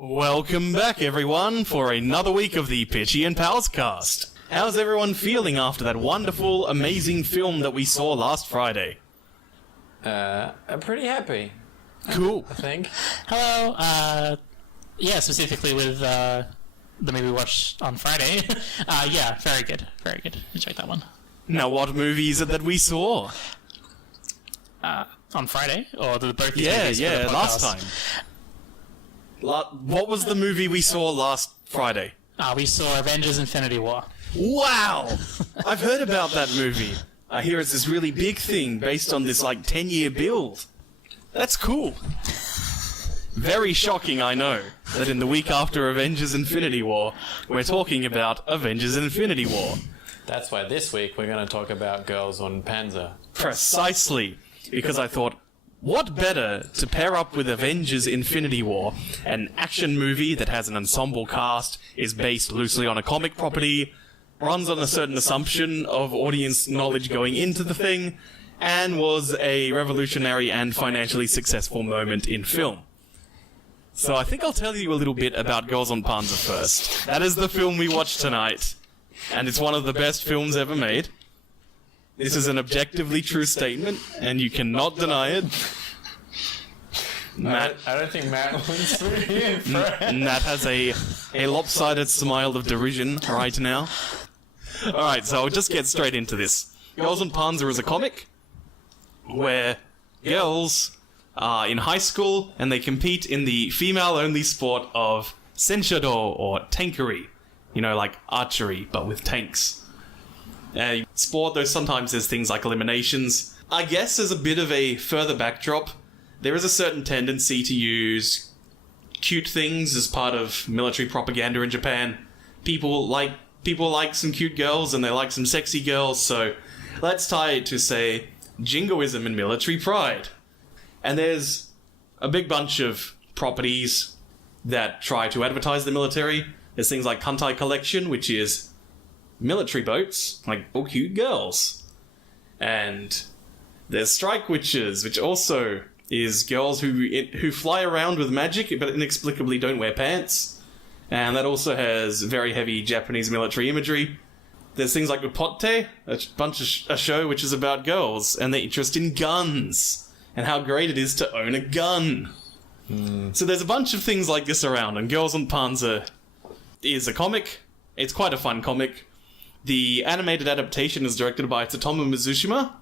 Welcome back, everyone, for another week of the Pichy and Palscast. How's everyone feeling after that wonderful, amazing film that we saw last Friday? I'm pretty happy. Cool. I think. Hello. Yeah, specifically with the movie we watched on Friday. Yeah, very good. Very good. Enjoyed that one. Now, what movie is it that we saw? On Friday? Or the both these Yeah, movies for the podcast? last time. What was the movie we saw last Friday? We saw Avengers Infinity War. Wow! I've heard about that movie. I hear it's this really big thing based on this, 10-year build. That's cool. Very shocking, I know, that in the week after Avengers Infinity War, we're talking about Avengers Infinity War. That's why this week we're going to talk about girls on Panzer. Precisely, because I thought, what better to pair up with Avengers Infinity War, an action movie that has an ensemble cast, is based loosely on a comic property, runs on a certain assumption of audience knowledge going into the thing, and was a revolutionary and financially successful moment in film. So I think I'll tell you a little bit about Girls on Panzer first. That is the film we watched tonight, and it's one of the best films ever made. This is an objectively true statement, and you cannot deny it. I don't think Matt wins for you. Nat has a lopsided smile of derision right now. Alright, so I'll just get straight into this. Girls on Panzer is a comic where girls are in high school and they compete in the female-only sport of senshado or tankery. You know, like archery, but with tanks. Sport, though sometimes there's things like eliminations. I guess as a bit of a further backdrop, there is a certain tendency to use cute things as part of military propaganda in Japan. People like some cute girls and they like some sexy girls, so let's tie it to, say, jingoism and military pride. And there's a big bunch of properties that try to advertise the military. There's things like Kantai Collection, which is military boats, like cute girls. And there's Strike Witches, which also is girls who fly around with magic but inexplicably don't wear pants. And that also has very heavy Japanese military imagery. There's things like Upotte, a show which is about girls and their interest in guns and how great it is to own a gun. So there's a bunch of things like this around, and Girls on Panzer is a comic. It's quite a fun comic. The animated adaptation is directed by Tsutomu Mizushima,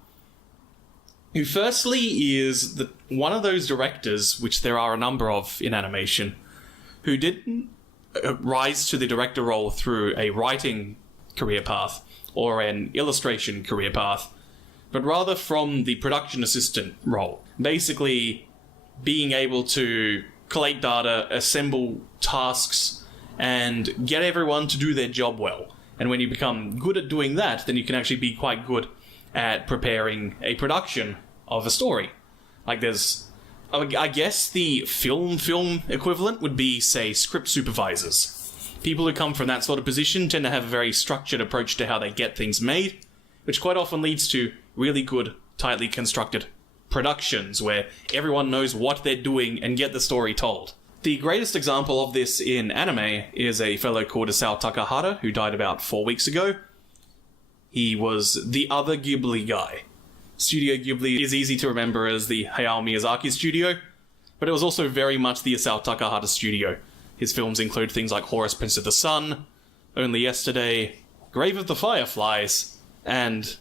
who firstly is one of those directors, which there are a number of in animation, who didn't rise to the director role through a writing career path or an illustration career path, but rather from the production assistant role. Basically, being able to collate data, assemble tasks, and get everyone to do their job well. And when you become good at doing that, then you can actually be quite good at preparing a production of a story. Like I guess the film equivalent would be, say, script supervisors. People who come from that sort of position tend to have a very structured approach to how they get things made, which quite often leads to really good, tightly constructed productions where everyone knows what they're doing and get the story told. The greatest example of this in anime is a fellow called Isao Takahata, who died about 4 weeks ago. He was the other Ghibli guy. Studio Ghibli is easy to remember as the Hayao Miyazaki studio, but it was also very much the Isao Takahata studio. His films include things like Horus Prince of the Sun, Only Yesterday, Grave of the Fireflies, and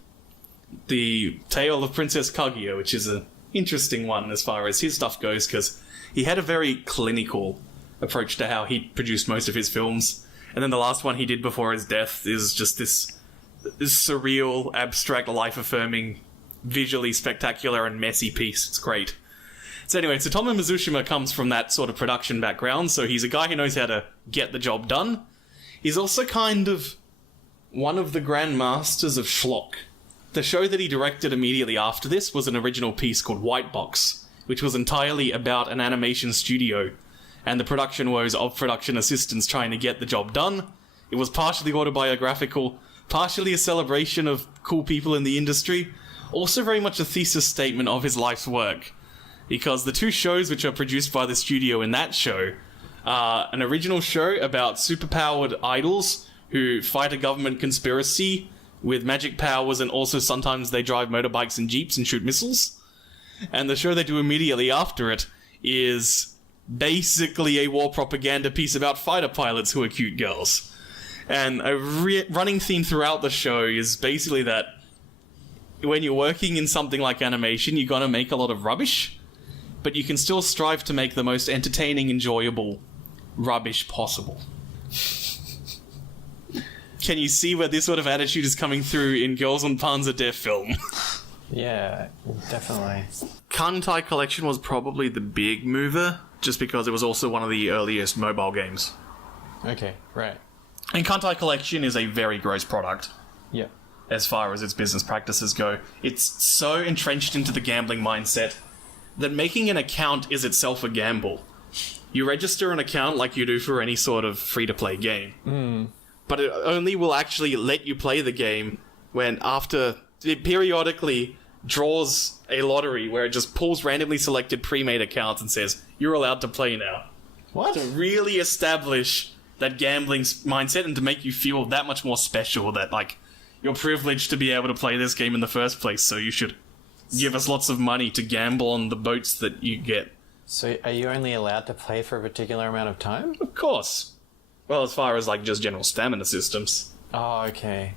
The Tale of Princess Kaguya, which is an interesting one as far as his stuff goes, because he had a very clinical approach to how he produced most of his films. And then the last one he did before his death is just this surreal, abstract, life-affirming, visually spectacular and messy piece. It's great. So anyway, Tsutomu Mizushima comes from that sort of production background, so he's a guy who knows how to get the job done. He's also kind of one of the grandmasters of schlock. The show that he directed immediately after this was an original piece called White Box, which was entirely about an animation studio and the production woes of production assistants trying to get the job done. It was partially autobiographical, partially a celebration of cool people in the industry, also very much a thesis statement of his life's work. Because the two shows which are produced by the studio in that show an original show about superpowered idols who fight a government conspiracy with magic powers, and also sometimes they drive motorbikes and jeeps and shoot missiles. And the show they do immediately after it is basically a war propaganda piece about fighter pilots who are cute girls. And a running theme throughout the show is basically that when you're working in something like animation, you're gonna make a lot of rubbish, but you can still strive to make the most entertaining, enjoyable rubbish possible. Can you see where this sort of attitude is coming through in Girls on Panzer Der Film? Yeah, definitely. Kantai Collection was probably the big mover, just because it was also one of the earliest mobile games. Okay, right. And Kantai Collection is a very gross product, Yeah. as far as its business practices go. It's so entrenched into the gambling mindset that making an account is itself a gamble. You register an account like you do for any sort of free-to-play game. But it only will actually let you play the game when after it periodically draws a lottery where it just pulls randomly selected pre-made accounts and says, you're allowed to play now. What? To really establish that gambling mindset and to make you feel that much more special, that, like, you're privileged to be able to play this game in the first place, so you should give us lots of money to gamble on the boats that you get. So are you only allowed to play for a particular amount of time? Of course. Well, as far as, like, just general stamina systems. Oh, okay.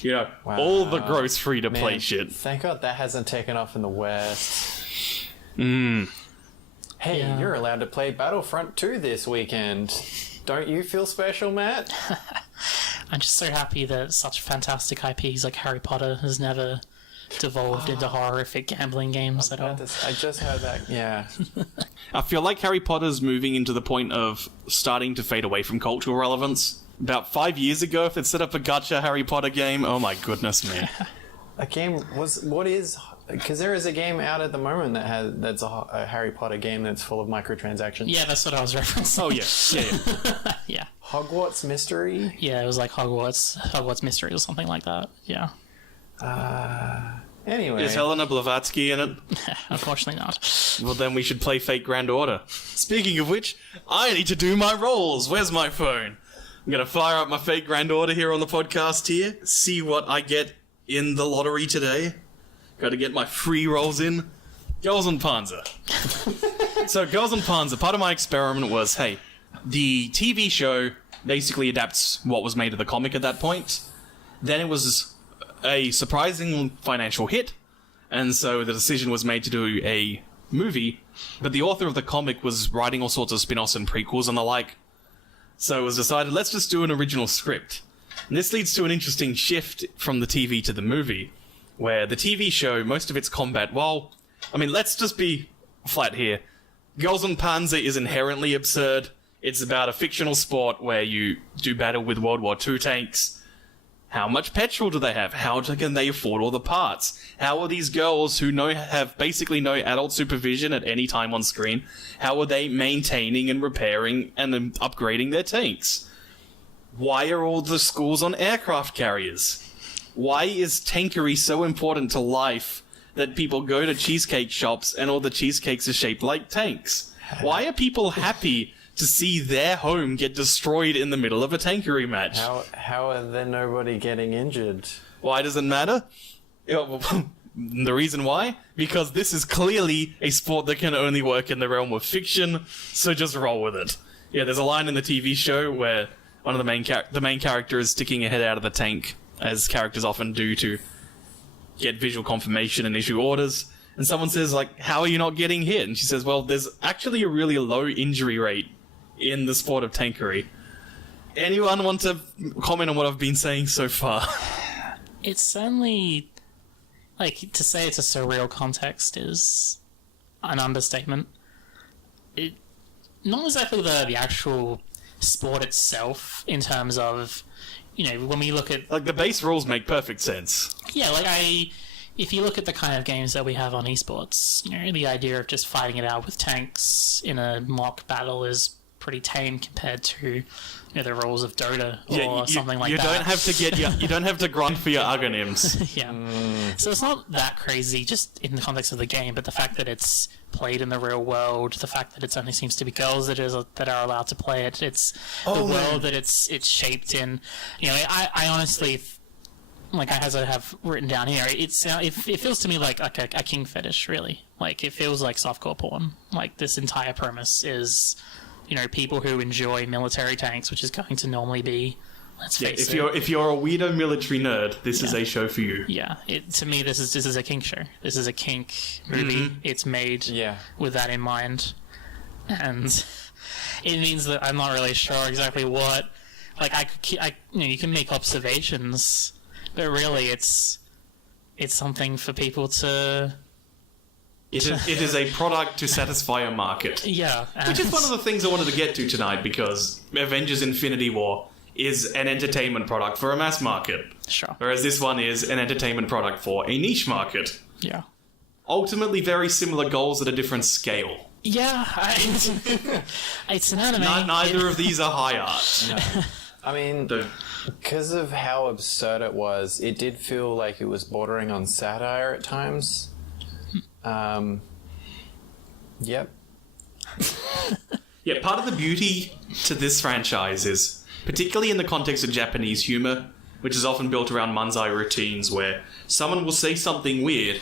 You know, Wow. all the gross free-to-play Man, shit. Thank God that hasn't taken off in the West. Mm. Hey, Yeah. you're allowed to play Battlefront 2 this weekend. Don't you feel special, Matt? I'm just so happy that such fantastic IPs like Harry Potter has never devolved into horrific gambling games at all. I just heard that. Yeah. I feel like Harry Potter's moving into the point of starting to fade away from cultural relevance. About 5 years ago, if they'd set up a gacha Harry Potter game, oh my goodness me. A game was... What is... Because there is a game out at the moment that's a Harry Potter game that's full of microtransactions. Yeah, that's what I was referencing. Oh yeah. Yeah. Hogwarts Mystery? Yeah, it was like Hogwarts Mystery or something like that. Yeah. Anyway. Is Helena Blavatsky in it? Unfortunately not. Well, then we should play Fate Grand Order. Speaking of which, I need to do my rolls. Where's my phone? I'm gonna fire up my Fate Grand Order here on the podcast here, see what I get in the lottery today. Gotta get my free rolls in. Girls on Panzer. So, Girls on Panzer, part of my experiment was, hey, the TV show basically adapts what was made of the comic at that point. Then it was a surprising financial hit, and so the decision was made to do a movie, but the author of the comic was writing all sorts of spin-offs and prequels and the like. So it was decided, let's just do an original script. And this leads to an interesting shift from the TV to the movie, where the TV show, most of its combat, well, I mean, let's just be flat here. Girls on Panzer is inherently absurd. It's about a fictional sport where you do battle with World War II tanks. How much petrol do they have? How can they afford all the parts? How are these girls who have basically no adult supervision at any time on screen, how are they maintaining and repairing and then upgrading their tanks? Why are all the schools on aircraft carriers? Why is tankery so important to life that people go to cheesecake shops and all the cheesecakes are shaped like tanks? Why are people happy to see their home get destroyed in the middle of a tankery match? How are there nobody getting injured? Why does it matter? The reason why? Because this is clearly a sport that can only work in the realm of fiction, so just roll with it. Yeah, there's a line in the TV show where one of the main character is sticking a head out of the tank, as characters often do to get visual confirmation and issue orders. And someone says, like, how are you not getting hit? And she says, well, there's actually a really low injury rate in the sport of tankery. Anyone want to comment on what I've been saying so far? It's certainly, like, to say it's a surreal context is an understatement. Not exactly the actual sport itself, in terms of, you know, when we look at... Like, the base rules make perfect sense. Yeah, like, if you look at the kind of games that we have on esports, you know, the idea of just fighting it out with tanks in a mock battle is pretty tame compared to the rules of Dota or something like you that. You don't have to grunt for your Uggonims. Yeah. So it's not that crazy just in the context of the game, but the fact that it's played in the real world, the fact that it only seems to be girls that are allowed to play it, it's the world that it's shaped in. I honestly, as I have written down here, it feels to me like a king fetish, really. Like, it feels like softcore porn. Like, this entire premise is, people who enjoy military tanks, which is going to normally be, let's face it. If you're a weirdo military nerd, this is a show for you. Yeah, to me, this is a kink show. This is a kink movie. It's made with that in mind, and it means that I'm not really sure exactly what. Like, you can make observations, but really, it's something for people to. It is a product to satisfy a market. Yeah. Which is one of the things I wanted to get to tonight, because Avengers Infinity War is an entertainment product for a mass market. Sure. Whereas this one is an entertainment product for a niche market. Yeah. Ultimately very similar goals at a different scale. Yeah. It's an anime. Neither of these are high art. No. I mean, because of how absurd it was, it did feel like it was bordering on satire at times. Yep. Yeah, part of the beauty to this franchise is, particularly in the context of Japanese humor, which is often built around manzai routines where someone will say something weird,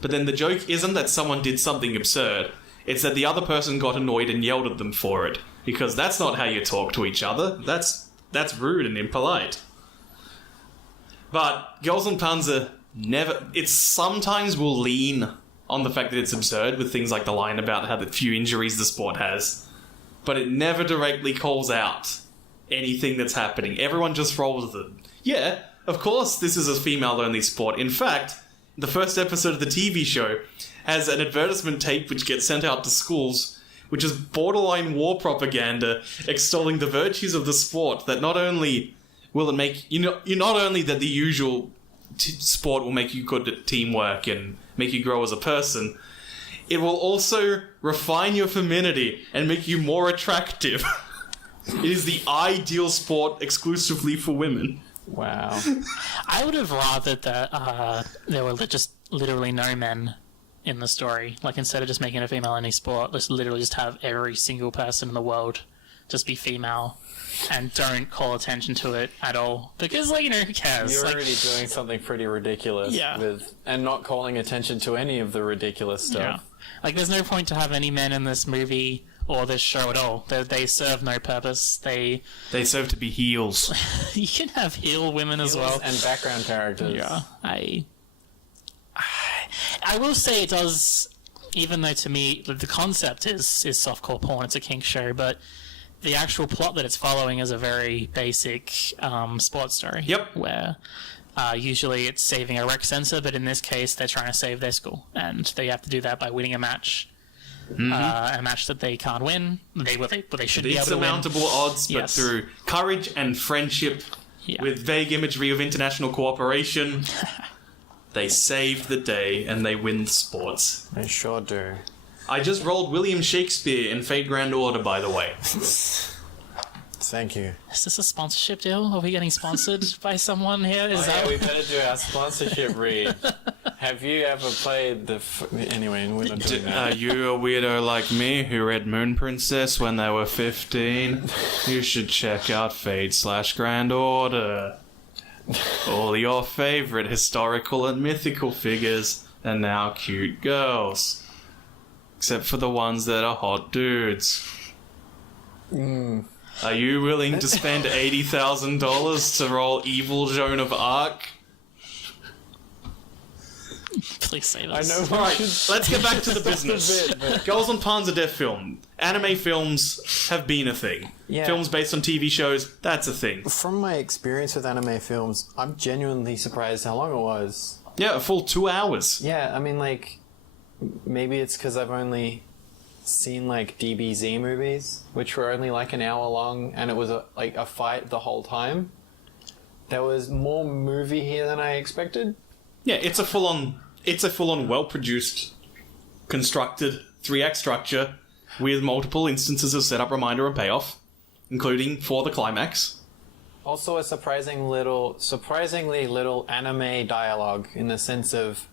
but then the joke isn't that someone did something absurd, it's that the other person got annoyed and yelled at them for it, because that's not how you talk to each other. That's rude and impolite. But Girls on Panzer it sometimes will lean on the fact that it's absurd with things like the line about how the few injuries the sport has, but it never directly calls out anything that's happening. Everyone just rolls with it. Yeah, of course this is a female-only sport. In fact, the first episode of the TV show has an advertisement tape which gets sent out to schools, which is borderline war propaganda extolling the virtues of the sport, that not only will it make... not only that the usual sport will make you good at teamwork and make you grow as a person, it will also refine your femininity and make you more attractive. It is the ideal sport exclusively for women. Wow. I would have rathered that there were just literally no men in the story. Like, instead of just making a female-only sport, let's literally just have every single person in the world just be female and don't call attention to it at all. Because, who cares? You're already doing something pretty ridiculous and not calling attention to any of the ridiculous stuff. Yeah. There's no point to have any men in this movie or this show at all. They serve no purpose. They serve to be heels. You can have heel women as well. And background characters. Yeah. I will say it does, even though to me the concept is softcore porn, it's a kink show, but the actual plot that it's following is a very basic sports story. Yep. Where usually it's saving a rec center, but in this case they're trying to save their school, and they have to do that by winning a match. A match that they can't win. They should be able to win. Insurmountable odds, but through courage and friendship, with vague imagery of international cooperation, they save the day and they win the sports. They sure do. I just rolled William Shakespeare in Fate Grand Order, by the way. Thank you. Is this a sponsorship deal? Are we getting sponsored by someone here? We better do our sponsorship read. Have you ever played anyway, we're not doing that. Are you a weirdo like me who read Moon Princess when they were 15? You should check out Fate/Grand Order. All your favourite historical and mythical figures are now cute girls. Except for the ones that are hot dudes. Are you willing to spend $80,000 to roll Evil Joan of Arc? Please say this. I know. Alright, let's get back to the business. Girls on Panzer Death film. Anime films have been a thing. Yeah. Films based on TV shows, that's a thing. From my experience with anime films, I'm genuinely surprised how long it was. Yeah, a full 2 hours. Yeah, I mean, maybe it's because I've only seen DBZ movies, which were only an hour long, and it was a fight the whole time. There was more movie here than I expected. Yeah, it's a full-on well-produced, constructed 3-act structure with multiple instances of setup, reminder, and payoff, including for the climax. Also, a surprisingly little anime dialogue in the sense of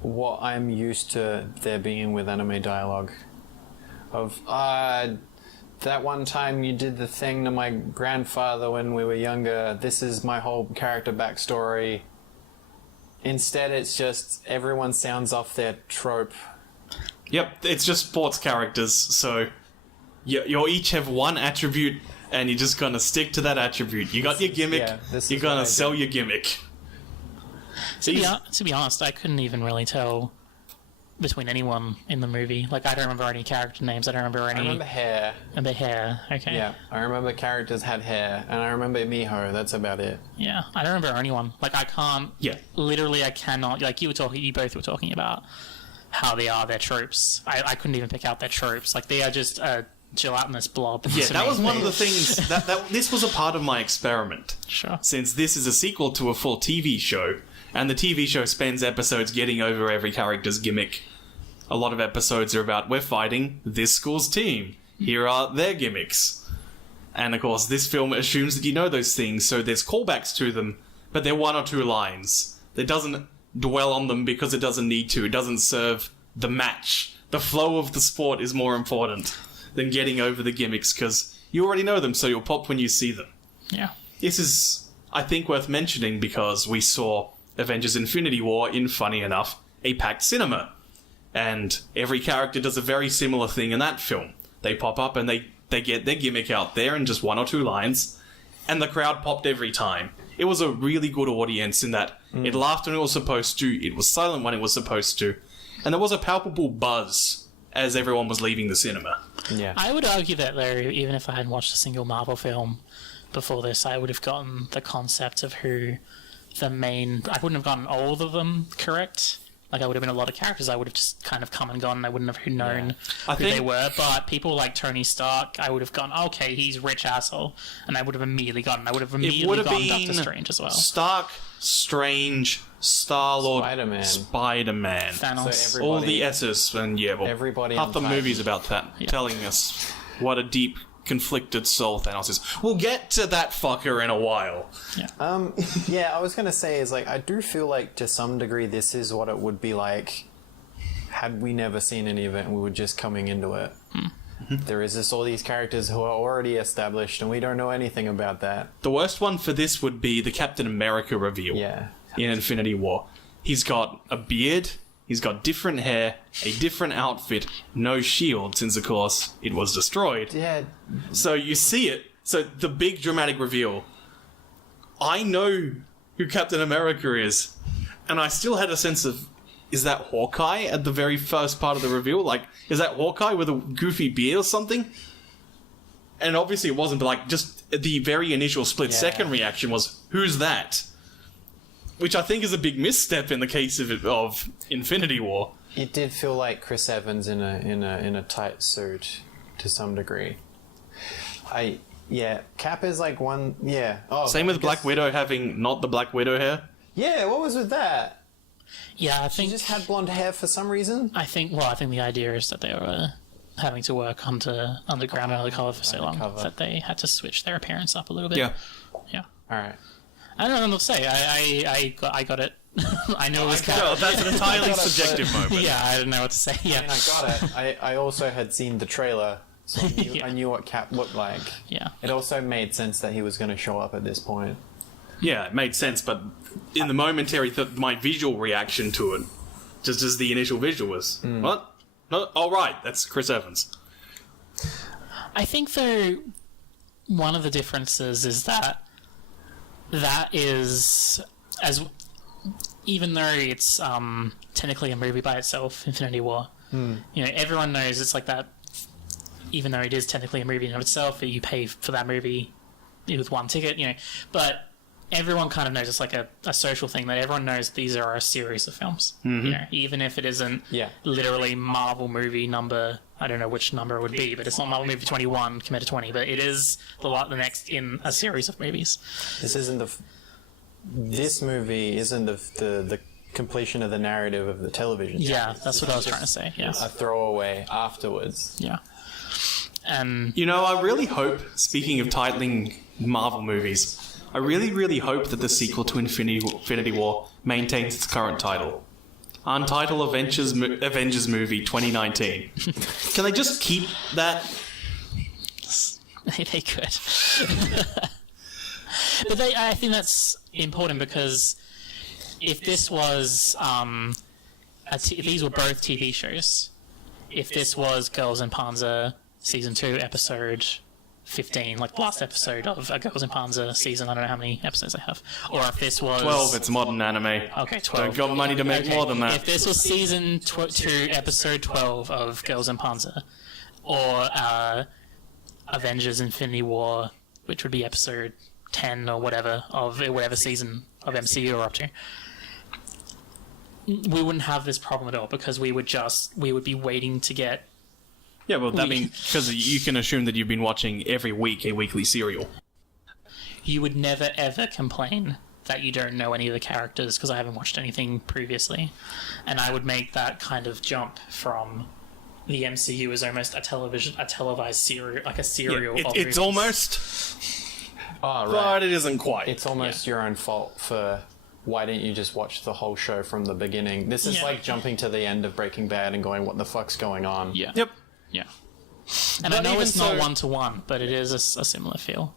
what I'm used to there being with anime dialogue. Of, that one time you did the thing to my grandfather when we were younger, this is my whole character backstory. Instead, it's just everyone sounds off their trope. Yep, it's just sports characters, so you each have one attribute, and you're just gonna stick to that attribute. You got your gimmick, you're gonna sell your gimmick. To be honest, I couldn't even really tell between anyone in the movie. Like, I don't remember any character names. I don't remember any... I remember hair. The hair, okay. Yeah, I remember characters had hair, and I remember Miho, that's about it. Yeah, I don't remember anyone. Like, I can't... Yeah. Literally, I cannot... Like, you both were talking about how they are their tropes. I couldn't even pick out their tropes. Like, they are just a gelatinous blob. Yeah, that was one of the things... This was a part of my experiment. Sure. Since this is a sequel to a full TV show, and the TV show spends episodes getting over every character's gimmick. A lot of episodes are about, we're fighting this school's team. Here are their gimmicks. And of course, this film assumes that you know those things, so there's callbacks to them, but they're one or two lines. It doesn't dwell on them because it doesn't need to. It doesn't serve the match. The flow of the sport is more important than getting over the gimmicks, because you already know them, so you'll pop when you see them. Yeah. This is, I think, worth mentioning because we saw Avengers Infinity War in, funny enough, a packed cinema. And every character does a very similar thing in that film. They pop up and they get their gimmick out there in just one or two lines, and the crowd popped every time. It was a really good audience in that it laughed when it was supposed to, it was silent when it was supposed to, and there was a palpable buzz as everyone was leaving the cinema. Yeah. I would argue that, though, even if I hadn't watched a single Marvel film before this, I would have gotten the concept of who the main... I wouldn't have gotten all of them correct. Like, I would have been a lot of characters. I would have just kind of come and gone, and I wouldn't have known who they were. But people like Tony Stark, I would have gone, okay, he's rich asshole. And I would have immediately gotten... I would have immediately gone Doctor Strange as well. Stark, Strange, Star-Lord, Spider-Man. Thanos. So all the S's, and everybody half the on Titan. movie's about that, telling us what a deep, conflicted soul Thanos is. We'll get to that fucker in a while. Yeah, I was going to say, is like, I do feel like to some degree this is what it would be like had we never seen any of it and we were just coming into it. There is just all these characters who are already established and we don't know anything about that. The worst one for this would be the Captain America reveal in Infinity War. He's got a beard, he's got different hair, a different outfit, no shield, since of course it was destroyed. Yeah. So you see it, so the big dramatic reveal. I know who Captain America is, and I still had a sense of, is that Hawkeye at the very first part of the reveal? Like, is that Hawkeye with a goofy beard or something? And obviously it wasn't, but like, just the very initial split-second reaction was, who's that? Which I think is a big misstep in the case of Infinity War. It did feel like Chris Evans in a tight suit to some degree. Cap is like one. Yeah. Oh, same with Black Widow having not the Black Widow hair. Yeah. What was with that? Yeah, I think She just had blonde hair for some reason. I think the idea is that they were having to work underground undercover for so long that they had to switch their appearance up a little bit. Yeah. Yeah. All right. I don't know what to say. I got it. I know it was Cap. No, that's an entirely subjective moment. Yeah, I don't know what to say. Yeah. I mean, I got it. I also had seen the trailer, so I knew what Cap looked like. Yeah. It also made sense that he was going to show up at this point. Yeah, it made sense, but in the momentary, my visual reaction to it, just as the initial visual was, what? No, oh, right, that's Chris Evans. I think, though, one of the differences is that is, as even though it's technically a movie by itself, Infinity War, you know, everyone knows it's like that. Even though it is technically a movie in of itself, you pay for that movie with one ticket, you know, but everyone kind of knows it's like a social thing that everyone knows these are a series of films. You know, even if it isn't literally Marvel movie number, I don't know which number it would be, but it's not Marvel movie 21 compared to 20, but it is the next in a series of movies. This movie isn't the completion of the narrative of the television. Yeah, that's what I was trying to say. Yeah, A throwaway afterwards. yeah. And You know, I really hope, speaking of titling Marvel movies, I really, really hope that the sequel to Infinity War maintains its current title. Untitled Avengers Movie 2019. Can they just keep that? they could. But I think that's important because if this was, if these were both TV shows, if this was Girls in Panzer Season 2, Episode 15, like the last episode of a Girls in Panzer season, I don't know how many episodes they have, or if this was... 12, it's modern anime. Okay, 12. Don't got money to make more than that. If this was Season 2, Episode 12 of Girls in Panzer, or Avengers Infinity War, which would be Episode 10 or whatever of whatever season of MCU we're up to, we wouldn't have this problem at all because we would be waiting to get... Yeah, well, that means because you can assume that you've been watching every week a weekly serial. You would never ever complain that you don't know any of the characters because I haven't watched anything previously, and I would make that kind of jump from the MCU as almost a televised serial, like a serial. Yeah, of it's movies. almost, Oh, right. but it isn't quite. It's almost your own fault for why didn't you just watch the whole show from the beginning? This is Yeah. like jumping to the end of Breaking Bad and going, what the fuck's going on? Yeah. Yep. Yeah. And I But know even it's not so- 1-to-1, but it is a similar feel.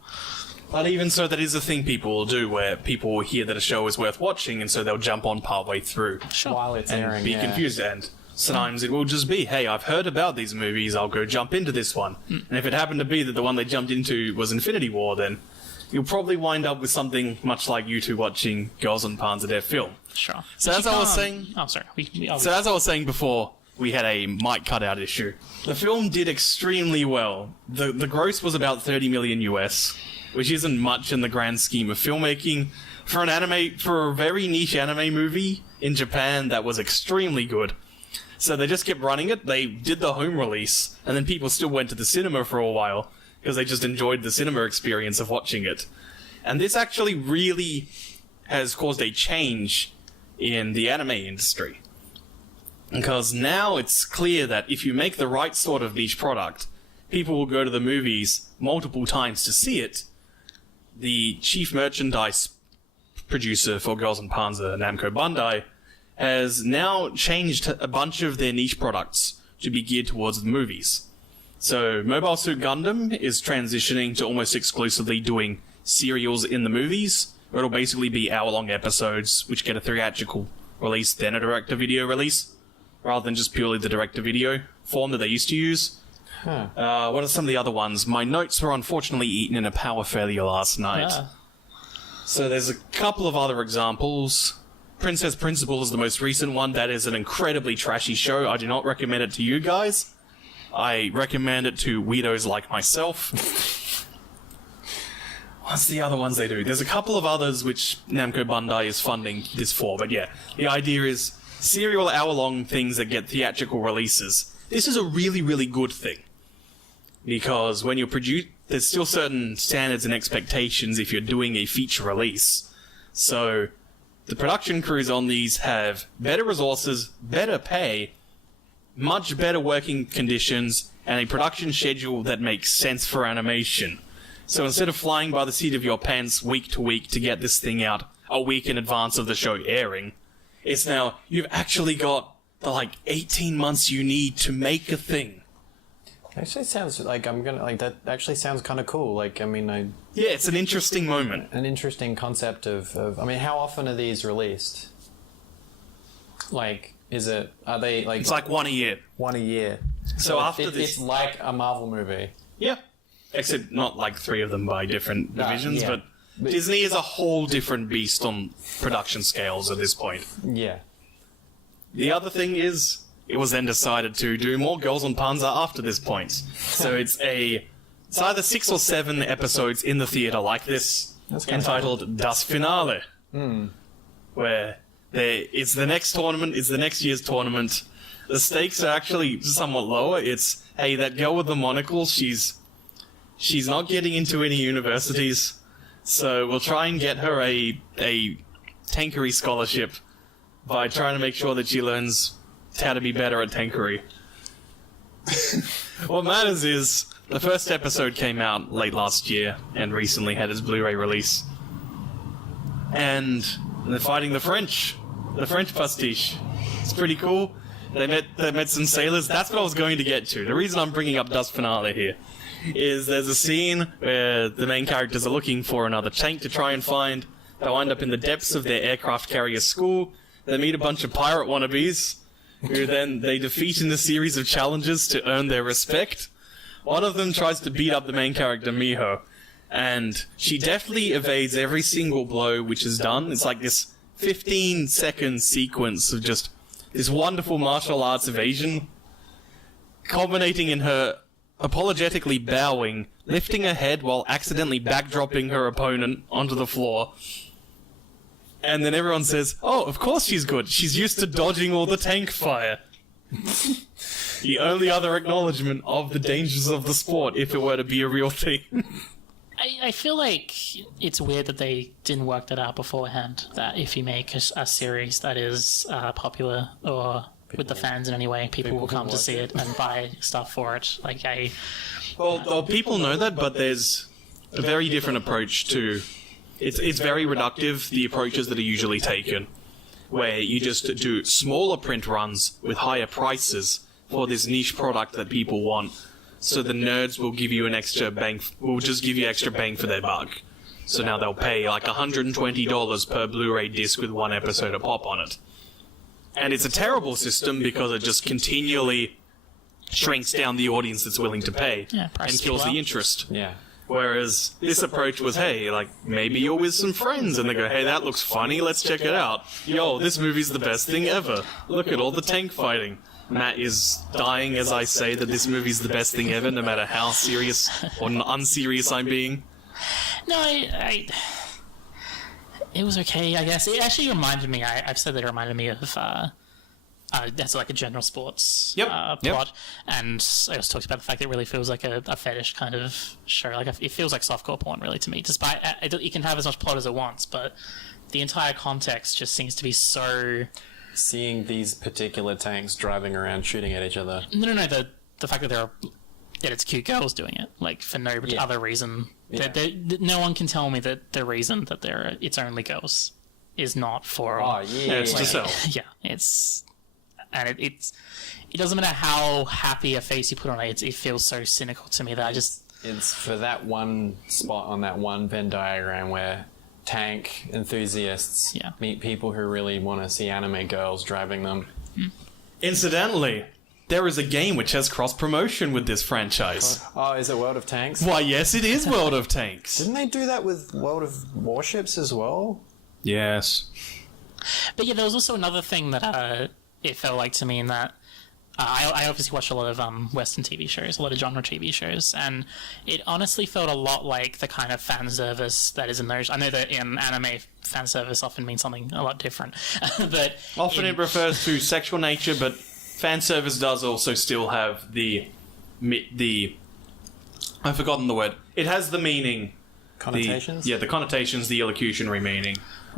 But even so, that is a thing people will do, where people will hear that a show is worth watching, and so they'll jump on partway through While it's and airing, be yeah. confused. And sometimes it will just be, hey, I've heard about these movies, I'll go jump into this one. And if it happened to be that the one they jumped into was Infinity War, then you'll probably wind up with something much like you two watching Girls on Panzer their film. Sure. So But as you I was can't- saying- Oh, sorry. So as I was saying before, we had a mic cutout issue. The film did extremely well. The gross was about 30 million US, which isn't much in the grand scheme of filmmaking. For a very niche anime movie in Japan, that was extremely good. So they just kept running it. They did the home release, and then people still went to the cinema for a while because they just enjoyed the cinema experience of watching it. And this actually really has caused a change in the anime industry. Because now it's clear that if you make the right sort of niche product, people will go to the movies multiple times to see it. The chief merchandise producer for Girls and Panzer, Namco Bandai, has now changed a bunch of their niche products to be geared towards the movies. So Mobile Suit Gundam is transitioning to almost exclusively doing serials in the movies, where it'll basically be hour-long episodes which get a theatrical release, then a direct-to-video release, rather than just purely the direct-to-video form that they used to use. Huh. What are some of the other ones? My notes were unfortunately eaten in a power failure last night. So there's a couple of other examples. Princess Principal is the most recent one. That is an incredibly trashy show. I do not recommend it to you guys. I recommend it to weirdos like myself. What's the other ones they do? There's a couple of others which Namco Bandai is funding this for, but yeah, the idea is serial hour-long things that get theatrical releases. This is a really, really good thing. Because when you're there's still certain standards and expectations if you're doing a feature release. So, the production crews on these have better resources, better pay, much better working conditions, and a production schedule that makes sense for animation. So instead of flying by the seat of your pants week to week to get this thing out a week in advance of the show airing, it's now, you've actually got the 18 months you need to make a thing. Actually sounds like that actually sounds kind of cool. Yeah, it's an interesting moment. An interesting concept of how often are these released? Are they It's like one a year. one a year? So after this... It's like a Marvel movie. Yeah. Except not like three of them by different divisions, yeah. but Disney is a whole different beast on production scales at this point. Yeah. The other thing is, it was then decided to do more Girls on Panzer after this point. So it's either 6 or 7 episodes in the theater like this, That's kinda entitled Das Finale, where it's the next tournament, it's the next year's tournament. The stakes are actually somewhat lower. It's, hey, that girl with the monocle, she's not getting into any universities, so we'll try and get her a tankery scholarship by trying to make sure that she learns how to be better at tankery. What matters is, the first episode came out late last year, and recently had its Blu-ray release. And they're fighting the French pastiche. It's pretty cool. They met some sailors. That's what I was going to get to. The reason I'm bringing up Dust Finale here is there's a scene where the main characters are looking for another tank to try and find. They wind up in the depths of their aircraft carrier school. They meet a bunch of pirate wannabes, who then they defeat in a series of challenges to earn their respect. One of them tries to beat up the main character, Miho, and she deftly evades every single blow which is done. It's like this 15-second sequence of just this wonderful martial arts evasion, culminating in her apologetically bowing, lifting her head while accidentally backdropping her opponent onto the floor. And then everyone says, "Oh, of course she's good. She's used to dodging all the tank fire." The only other acknowledgement of the dangers of the sport, if it were to be a real thing. I feel like it's weird that they didn't work that out beforehand, that if you make a series that is popular or with the fans in any way, people will come to see it and buy stuff for it. Well, people know that, but there's a very different approach to... It's very reductive, the approaches that are usually taken, where you just do smaller print runs with higher prices for this niche product that people want. So the nerds will give you extra bang for their buck. So now they'll pay like $120 per Blu-ray disc with one episode a pop on it. And it's a terrible system because it just continually shrinks down the audience that's willing to pay and kills the interest. Yeah. Whereas this approach was, hey, like, maybe you're with some friends, and they go, hey, that looks funny, let's check it out. Yo, this movie's the best thing ever. Look at all the tank fighting. Matt is dying as I say that this movie's the best thing ever, no matter how serious or unserious I'm being. No, it was okay, I guess. It actually reminded me, I've said that it reminded me of, that's like a general sports plot, and I also talked about the fact that it really feels like a fetish kind of show. Like, it feels like softcore porn, really, to me. Despite, it can have as much plot as it wants, but the entire context just seems to be so... Seeing these particular tanks driving around shooting at each other. No, the fact that it's cute girls doing it, like, for no other reason. Yeah. No one can tell me that the reason that it's only girls is not for... Oh, yeah. It's to sell. Yeah, it's... And it doesn't matter how happy a face you put on it, it feels so cynical to me that I just... It's for that one spot on that one Venn diagram where tank enthusiasts meet people who really want to see anime girls driving them. Incidentally, there is a game which has cross-promotion with this franchise. Oh, is it World of Tanks? Why, yes, it is World of Tanks. Didn't they do that with World of Warships as well? Yes. But yeah, there was also another thing that it felt like to me in that I obviously watch a lot of Western TV shows, a lot of genre TV shows, and it honestly felt a lot like the kind of fan service that is in those. I know that in anime, fan service often means something a lot different, but often it refers to sexual nature, but fan service does also still have the I've forgotten the word. It has the meaning. Connotations? The connotations, the elocutionary meaning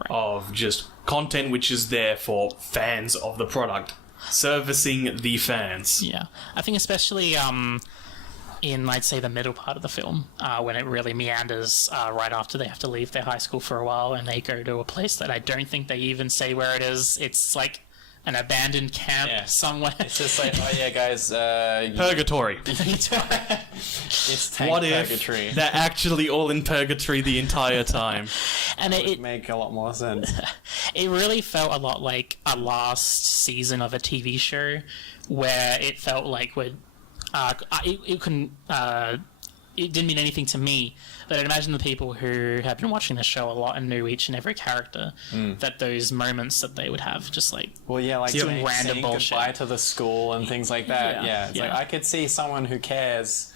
of just content which is there for fans of the product. Servicing the fans. Yeah. I think especially in, I'd say, the middle part of the film, when it really meanders right after they have to leave their high school for a while and they go to a place that I don't think they even say where it is. It's like an abandoned camp somewhere. It's just like, oh yeah, guys. Purgatory. It's tank what purgatory. If they're actually all in purgatory the entire time? And it would make a lot more sense. It really felt a lot like a last season of a TV show where it felt like it didn't mean anything to me, but I'd imagine the people who have been watching the show a lot and knew each and every character, that those moments that they would have, just like doing random bullshit, goodbye to the school and things like that. It's like I could see someone who cares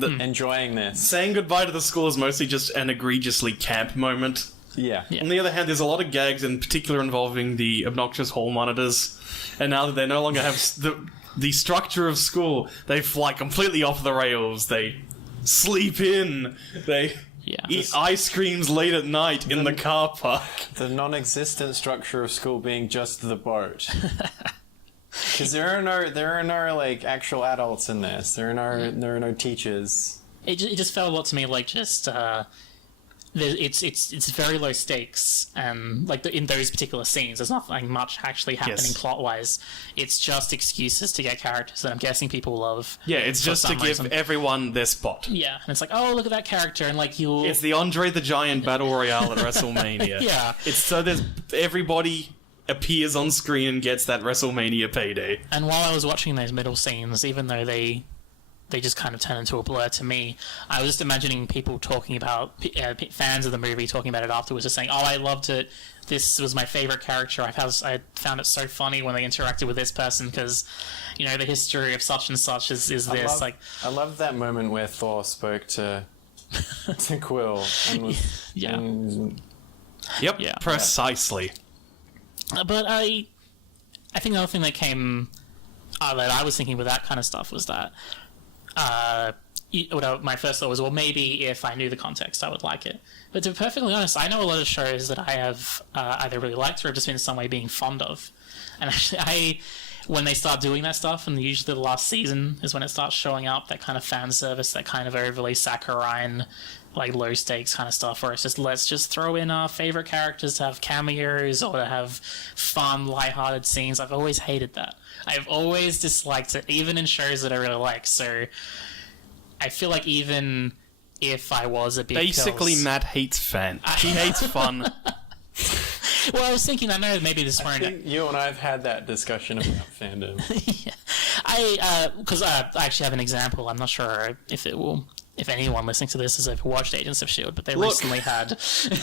enjoying this. Saying goodbye to the school is mostly just an egregiously camp moment. Yeah. On the other hand, there's a lot of gags, in particular involving the obnoxious hall monitors, and now that they no longer have the structure of school, they fly completely off the rails. They sleep in. Yeah. Eat ice creams late at night in the car park. The non-existent structure of school being just the boat. Because there are no like actual adults in this. There are no teachers. It just felt a lot to me like just it's very low stakes, and like in those particular scenes, there's not like much actually happening plot wise. It's just excuses to get characters that I'm guessing people love. Yeah, it's just to give everyone their spot. Yeah, and it's like, oh, look at that character, and like you'll. It's the Andre the Giant Battle Royale at WrestleMania. Yeah, it's so there's everybody appears on screen and gets that WrestleMania payday. And while I was watching those middle scenes, even though they just kind of turn into a blur to me, I was just imagining people talking about, fans of the movie talking about it afterwards, just saying, oh, I loved it, this was my favourite character, I found it so funny when they interacted with this person, because, you know, the history of such and such is this. I love that moment where Thor spoke to Quill. And was, yeah. Yep, yeah. Precisely. But I think the other thing that came, that I was thinking with that kind of stuff was that, my first thought was, well, maybe if I knew the context, I would like it. But to be perfectly honest, I know a lot of shows that I have either really liked or have just been in some way being fond of. And actually, when they start doing that stuff, and usually the last season is when it starts showing up, that kind of fan service, that kind of overly saccharine, like low stakes kind of stuff, where it's just, let's just throw in our favorite characters to have cameos or to have fun, lighthearted scenes. I've always hated that. I've always disliked it, even in shows that I really like. So I feel like even if I was a big basically Matt hates fan. He hates fun. Well, I was thinking, I know maybe this I think you and I have had that discussion about fandom. Yeah. Because I actually have an example. I'm not sure if anyone listening to this has ever watched Agents of S.H.I.E.L.D., but they recently had...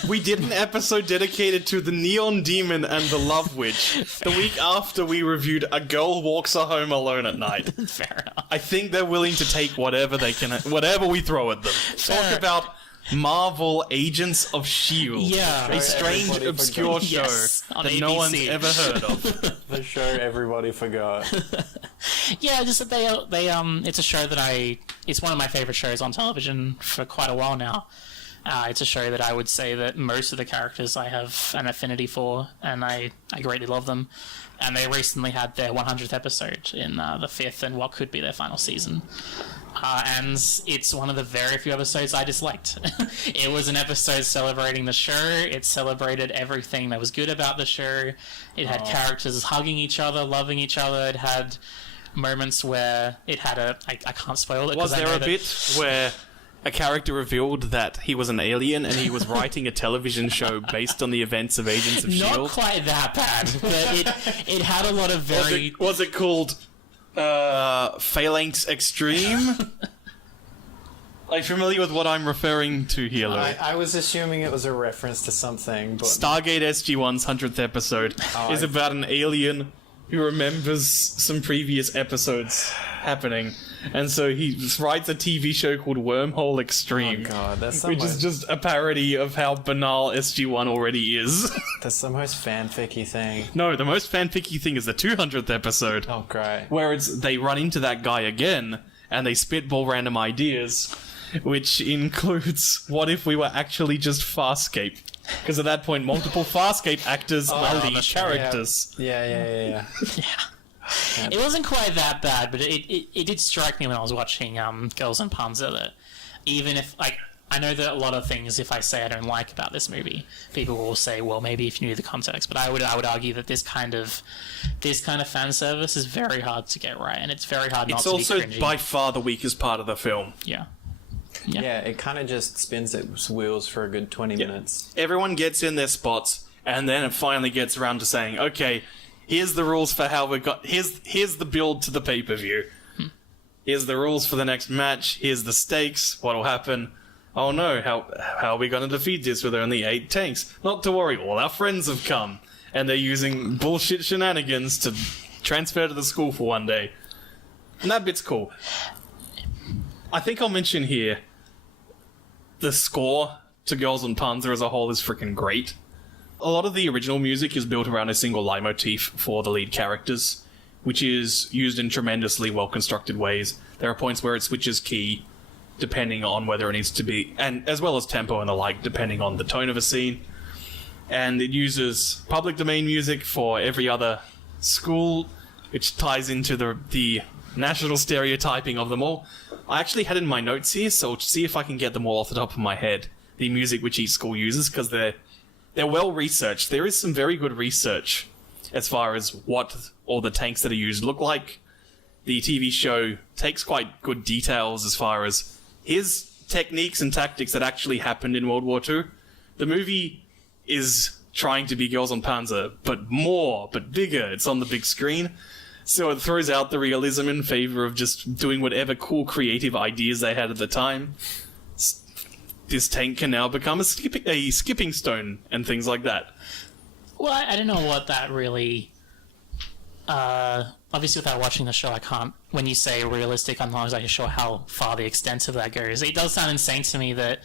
We did an episode dedicated to the Neon Demon and the Love Witch the week after we reviewed A Girl Walks Home Alone at Night. Fair enough. I think they're willing to take whatever we throw at them. Talk about Marvel Agents of S.H.I.E.L.D. Yeah. A strange, obscure show on that ABC. no one's ever heard of. The show everybody forgot. Yeah, just that they it's a show that it's one of my favorite shows on television for quite a while now. It's a show that I would say that most of the characters I have an affinity for, and I greatly love them. And they recently had their 100th episode in the 5th and what could be their final season. And it's one of the very few episodes I disliked. It was an episode celebrating the show. It celebrated everything that was good about the show. It had characters hugging each other, loving each other. It had moments where it had I can't spoil it. Was there a bit where a character revealed that he was an alien and he was writing a television show based on the events of Agents of S.H.I.E.L.D.? Not quite that bad, but it had a lot of very... Was it called Phalanx Extreme? Are you familiar with what I'm referring to here, Louis? I was assuming it was a reference to something, but... Stargate SG-1's 100th episode is about an alien who remembers some previous episodes happening. And so he writes a TV show called Wormhole Extreme. Oh god, which is just a parody of how banal SG-1 already is. That's the most fanficky thing. No, the most fanficky thing is the 200th episode. Oh, great. Where they run into that guy again, and they spitball random ideas, which includes, what if we were actually just Farscape? Because at that point, multiple Farscape actors are lead characters. Yeah. Yeah. It wasn't quite that bad, but it did strike me when I was watching Girls and Panzer that even if, like, I know that a lot of things, if I say I don't like about this movie, people will say, well, maybe if you knew the context. But I would argue that this kind of fan service is very hard to get right, and it's very hard not to be cringy. It's also by far the weakest part of the film. Yeah, it kind of just spins its wheels for a good 20 minutes. Everyone gets in their spots, and then it finally gets around to saying, okay, here's the rules for how we got... Here's the build to the pay-per-view. Here's the rules for the next match. Here's the stakes. What'll happen? Oh no, how are we going to defeat this with only 8 tanks? Not to worry, all our friends have come. And they're using bullshit shenanigans to transfer to the school for one day. And that bit's cool. I think I'll mention here, the score to Girls and Panzer as a whole is freaking great. A lot of the original music is built around a single leitmotif for the lead characters, which is used in tremendously well-constructed ways. There are points where it switches key, depending on whether it needs to be, and as well as tempo and the like, depending on the tone of a scene. And it uses public domain music for every other school, which ties into the national stereotyping of them all. I actually had in my notes here, so I'll see if I can get them all off the top of my head, the music which each school uses, because they're well researched. There is some very good research as far as what all the tanks that are used look like. The TV show takes quite good details as far as his techniques and tactics that actually happened in World War II. The movie is trying to be Girls on Panzer, but more, but bigger. It's on the big screen. So it throws out the realism in favor of just doing whatever cool creative ideas they had at the time. This tank can now become a skipping stone and things like that. Well, I don't know what that really... obviously, without watching the show, I can't... When you say realistic, I'm not exactly sure how far the extent of that goes. It does sound insane to me that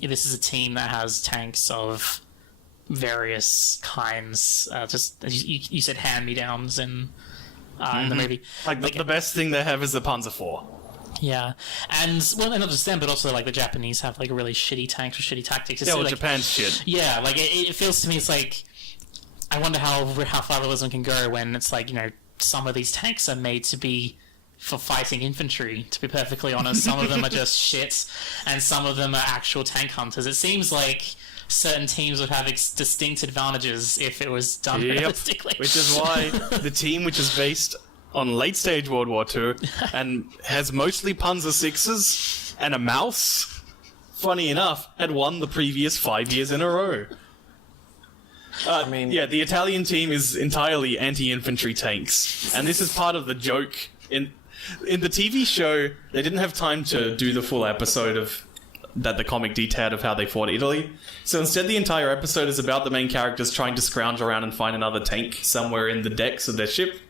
this is a team that has tanks of various kinds. Just, as you said, hand-me-downs in the movie. Like the best thing they have is the Panzer IV. Yeah, and well, and not just them, but also like the Japanese have like really shitty tanks or shitty tactics. It's Yeah, well, like, Japan's shit. Yeah, like it feels to me, it's like I wonder how far realism can go when it's like, you know, some of these tanks are made to be for fighting infantry. To be perfectly honest, some of them are just shit, and some of them are actual tank hunters. It seems like certain teams would have distinct advantages if it was done realistically. Which is why the team, which is based on late-stage World War II and has mostly Panzer VIs and a mouse, funny enough, had won the previous 5 years in a row. The Italian team is entirely anti-infantry tanks, and this is part of the joke. In the TV show, they didn't have time to do the full episode of that the comic detailed of how they fought Italy. So instead, the entire episode is about the main characters trying to scrounge around and find another tank somewhere in the decks of their ship.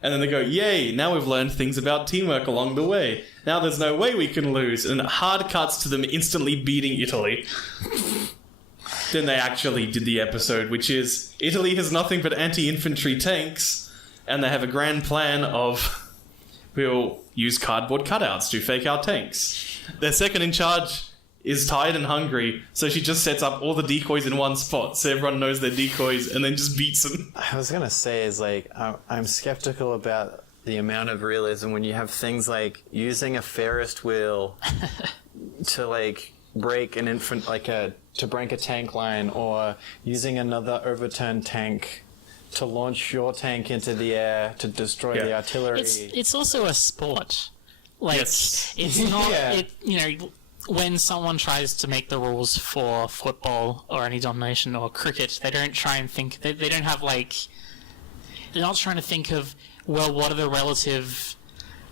And then they go, yay, now we've learned things about teamwork along the way. Now there's no way we can lose. And hard cuts to them instantly beating Italy. Then they actually did the episode, which is Italy has nothing but anti-infantry tanks, and they have a grand plan of we'll use cardboard cutouts to fake our tanks. Their second in charge is tired and hungry, so she just sets up all the decoys in one spot so everyone knows they're decoys and then just beats them. I was gonna say is like I'm skeptical about the amount of realism when you have things like using a Ferris wheel to like break an to break a tank line, or using another overturned tank to launch your tank into the air to destroy the artillery. It's also a sport. Like Yes. it's not you know, when someone tries to make the rules for football or any domination or cricket, they don't try and think they don't have like they're not trying to think of, well, what are the relative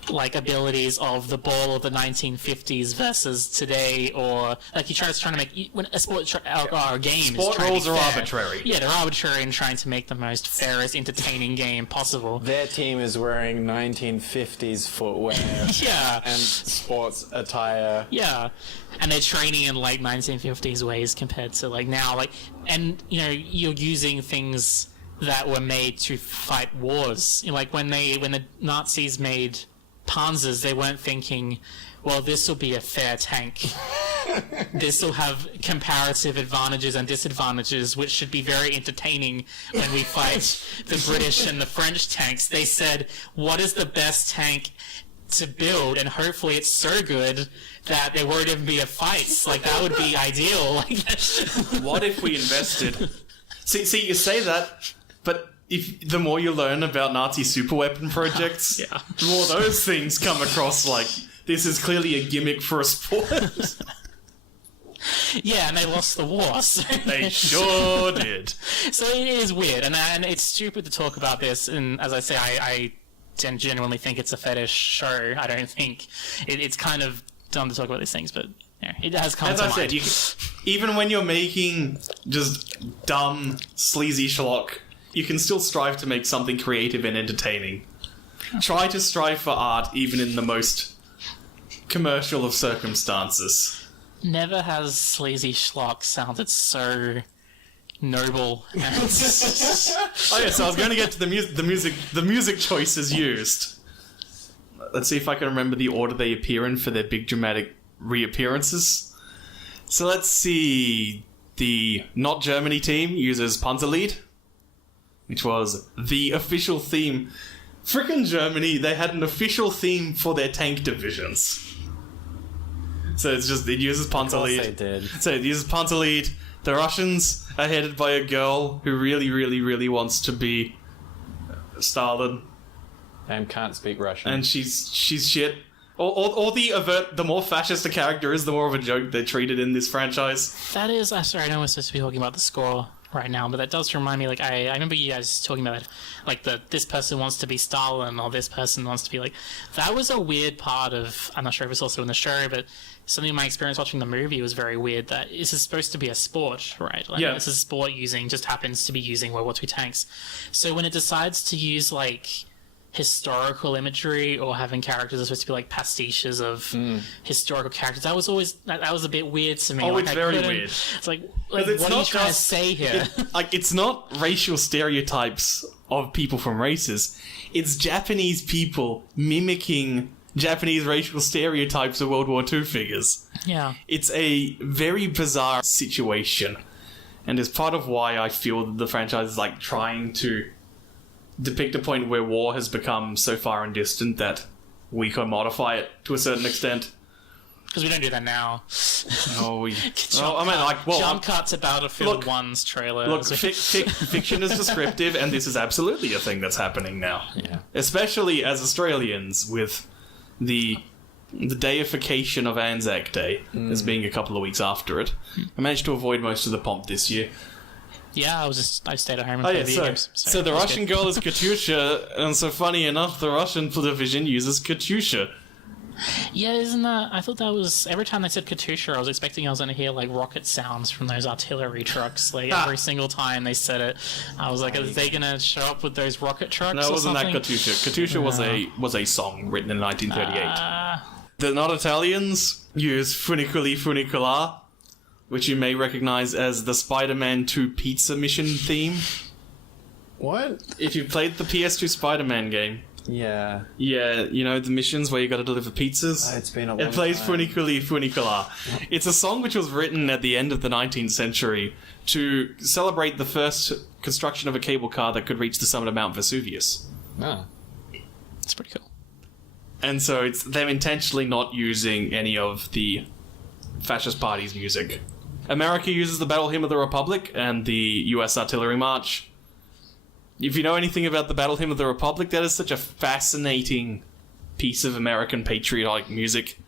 like abilities of the ball of the 1950s versus today, or like trying to make when a sport or a game Sport rules are arbitrary. Yeah, they're arbitrary and trying to make the most fairest, entertaining game possible. Their team is wearing 1950s footwear Yeah, and sports attire. yeah, and they're training in like 1950s ways compared to like now. Like, and you know, you're using things that were made to fight wars. You know, like when the Nazis made Panzers, they weren't thinking, well, this will be a fair tank. This will have comparative advantages and disadvantages, which should be very entertaining when we fight the British and the French tanks. They said, what is the best tank to build? And hopefully it's so good that there won't even be a fight. Like, that would be ideal. What if we invested... See, you say that, but... the more you learn about Nazi superweapon projects, the more those things come across like, this is clearly a gimmick for a sport. Yeah, and they lost the war. So. They sure did. So it is weird, and it's stupid to talk about this, and as I say, I genuinely think it's a fetish show. I don't think... It's kind of dumb to talk about these things, but... Yeah, it has come As to I mind. said, even when you're making just dumb, sleazy schlock, you can still strive to make something creative and entertaining. Try to strive for art even in the most commercial of circumstances. Never has sleazy schlock sounded so noble. Oh yeah, so I was going to get to the music choices used. Let's see if I can remember the order they appear in for their big dramatic reappearances. So let's see. The Not Germany team uses Panzer, which was the official theme. Frickin' Germany, they had an official theme for their tank divisions. So it uses Panzer. They did. So it uses Panzer. The Russians are headed by a girl who really, really, really wants to be Stalin. And can't speak Russian. And she's shit. Or the more fascist a character is, the more of a joke they're treated in this franchise. That is, I'm sorry, I know we're supposed to be talking about the score right now, but that does remind me, like, I remember you guys talking about, like, this person wants to be Stalin, or this person wants to be, like, that was a weird part of, I'm not sure if it's also in the show, but something of my experience watching the movie was very weird, that this is supposed to be a sport, right? Like, yeah. This is a sport just happens to be using World War II tanks. So when it decides to use, like, historical imagery or having characters that are supposed to be like pastiches of historical characters, that was a bit weird to me. Oh, like, it's very weird. It's like what are you trying to say here? It's not racial stereotypes of people from races. It's Japanese people mimicking Japanese racial stereotypes of World War II figures. Yeah. It's a very bizarre situation, and it's part of why I feel that the franchise is like trying to depict a point where war has become so far and distant that we commodify it to a certain extent. Because we don't do that now. Jump cuts to Battlefield 1's trailer. Look, fiction is descriptive, and this is absolutely a thing that's happening now. Yeah. Especially as Australians, with the deification of Anzac Day as being a couple of weeks after it. I managed to avoid most of the pomp this year. Yeah, I stayed at home and played video games. So the Russian girl is Katyusha, and so funny enough, the Russian division uses Katyusha. Yeah, isn't that... I thought that was... Every time they said Katyusha, I was expecting I was going to hear, like, rocket sounds from those artillery trucks. Like, every single time they said it, I was like, are they going to show up with those rocket trucks or No, it wasn't something? that Katyusha. Katyusha was a song written in 1938. The Not Italians use Funiculi Funicular, which you may recognize as the Spider-Man 2 pizza mission theme. What? If you've played the PS2 Spider-Man game. Yeah. Yeah, you know, the missions where you gotta deliver pizzas? It's been a long time. It plays Funiculi Funicular. It's a song which was written at the end of the 19th century to celebrate the first construction of a cable car that could reach the summit of Mount Vesuvius. Oh. It's pretty cool. And so it's them intentionally not using any of the fascist party's music. America uses the Battle Hymn of the Republic and the US Artillery March. If you know anything about the Battle Hymn of the Republic, that is such a fascinating piece of American patriotic music.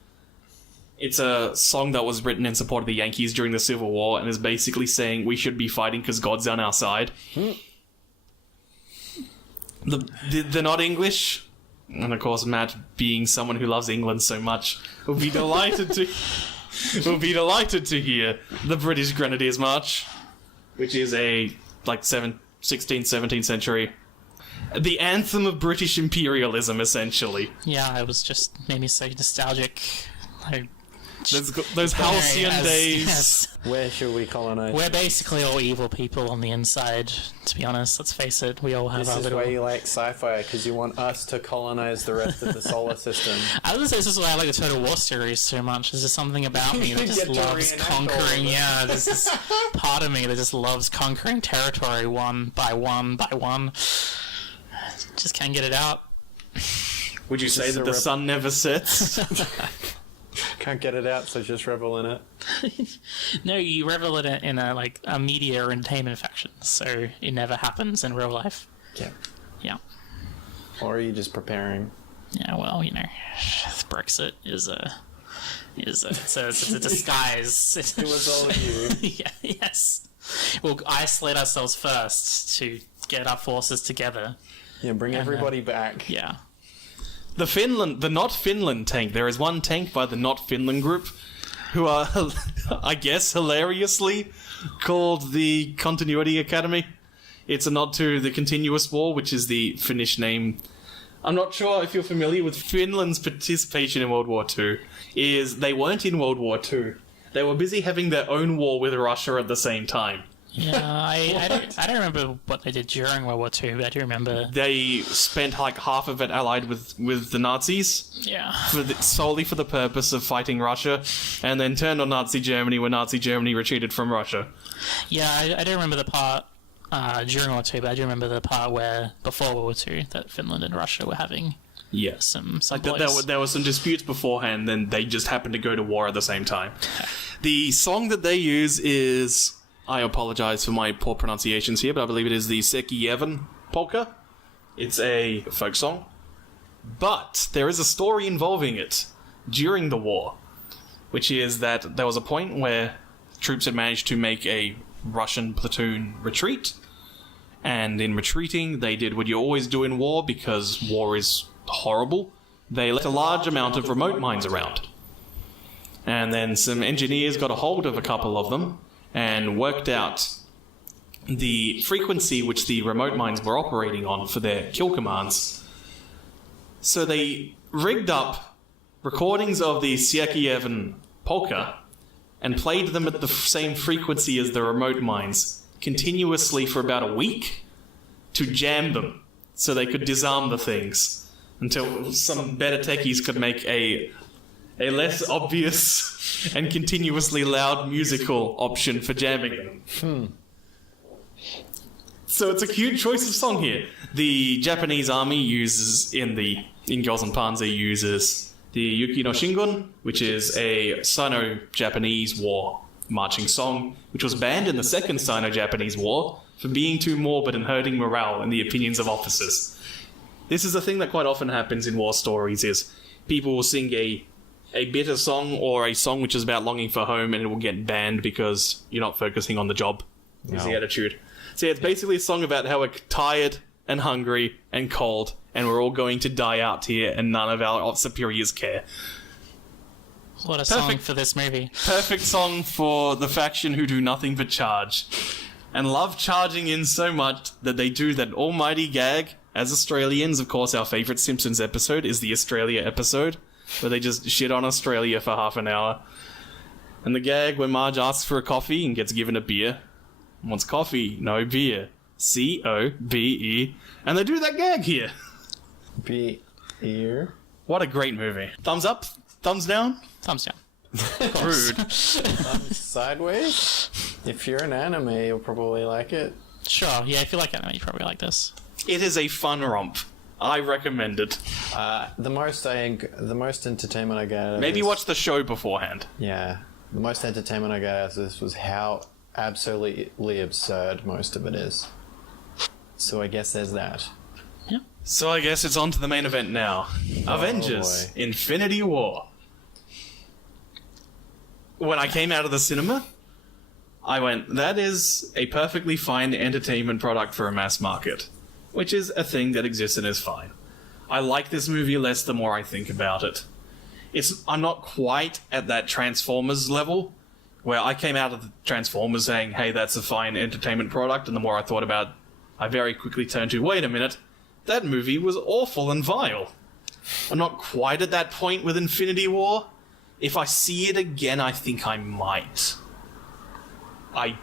It's a song that was written in support of the Yankees during the Civil War and is basically saying we should be fighting because God's on our side. They're not English, and of course Matt, being someone who loves England so much, will be delighted to... We'll be delighted to hear the British Grenadiers March, which is a, 16th, 17th century. The anthem of British imperialism, essentially. Yeah, it was just made me so nostalgic. Like, those halcyon days. Yes. Where should we colonize? We're basically all evil people on the inside, to be honest. Let's face it, we all have This our is little... why you like sci-fi, because you want us to colonize the rest of the solar system. I was gonna say this is why I like the Total War series so much. There's just something about me that just Get to loves reenact all of conquering. it. Yeah, there's this part of me that just loves conquering territory one by one by one. Just can't get it out. Would you say that the sun never sets? Can't get it out, so just revel in it. No, you revel in it in a media or entertainment faction, so it never happens in real life. Yeah. Yeah. Or are you just preparing? Yeah, well, Brexit is a disguise. It was all you. Yeah, yes. We'll isolate ourselves first to get our forces together. Yeah, bring everybody back. Yeah. The Not Finland tank. There is one tank by the Not Finland group, who are, I guess, hilariously called the Continuity Academy. It's a nod to the Continuous War, which is the Finnish name. I'm not sure if you're familiar with Finland's participation in World War II. They weren't in World War II. They were busy having their own war with Russia at the same time. Yeah, I don't remember what they did during World War II, but I do remember. They spent like half of it allied with the Nazis. Yeah. Solely for the purpose of fighting Russia, and then turned on Nazi Germany when Nazi Germany retreated from Russia. Yeah, I don't remember the part during World War II, but I do remember the part where, before World War II, that Finland and Russia were having some blows. There were some disputes beforehand, then they just happened to go to war at the same time. The song that they use is... I apologize for my poor pronunciations here, but I believe it is the Sekievan polka. It's a folk song. But there is a story involving it during the war, which is that there was a point where troops had managed to make a Russian platoon retreat, and in retreating, they did what you always do in war, because war is horrible. They left a large amount of remote mines around. And then some engineers got a hold of a couple of them, and worked out the frequency which the remote mines were operating on for their kill commands. So they rigged up recordings of the Sekievan polka and played them at the same frequency as the remote mines continuously for about a week to jam them so they could disarm the things until some better techies could make a less obvious and continuously loud musical option for jamming them. So it's a cute choice of song here. The Japanese army uses, in Girls and Panzer, uses the Yuki no Shingon, which is a Sino-Japanese war marching song, which was banned in the Second Sino-Japanese War for being too morbid and hurting morale and the opinions of officers. This is a thing that quite often happens in war stories, is people will sing a bitter song or a song which is about longing for home, and it will get banned because you're not focusing on the job. Is the attitude. So yeah, it's basically a song about how we're tired and hungry and cold, and we're all going to die out here, and none of our superiors care. What a song for this movie. Perfect song for the faction who do nothing but charge. And love charging in so much that they do that almighty gag. As Australians, of course, our favourite Simpsons episode is the Australia episode, where they just shit on Australia for half an hour. And the gag when Marge asks for a coffee and gets given a beer. Wants coffee, no beer. C-O-B-E. And they do that gag here. Beer. What a great movie. Thumbs up? Thumbs down? Thumbs down. Rude. Sideways? If you're an anime, you'll probably like it. Sure, yeah, if you like anime, you probably like this. It is a fun romp. I recommend it. The most entertainment I get out of Maybe this, watch the show beforehand. Yeah. The most entertainment I got out of this was how absolutely absurd most of it is. So I guess there's that. Yeah. So I guess it's on to the main event now. Avengers, boy. Infinity War. When I came out of the cinema, I went, that is a perfectly fine entertainment product for a mass market. Which is a thing that exists and is fine. I like this movie less the more I think about it. I'm not quite at that Transformers level, where I came out of the Transformers saying, hey, that's a fine entertainment product, and the more I thought about it, I very quickly turned to, wait a minute, that movie was awful and vile. I'm not quite at that point with Infinity War. If I see it again, I think I might. I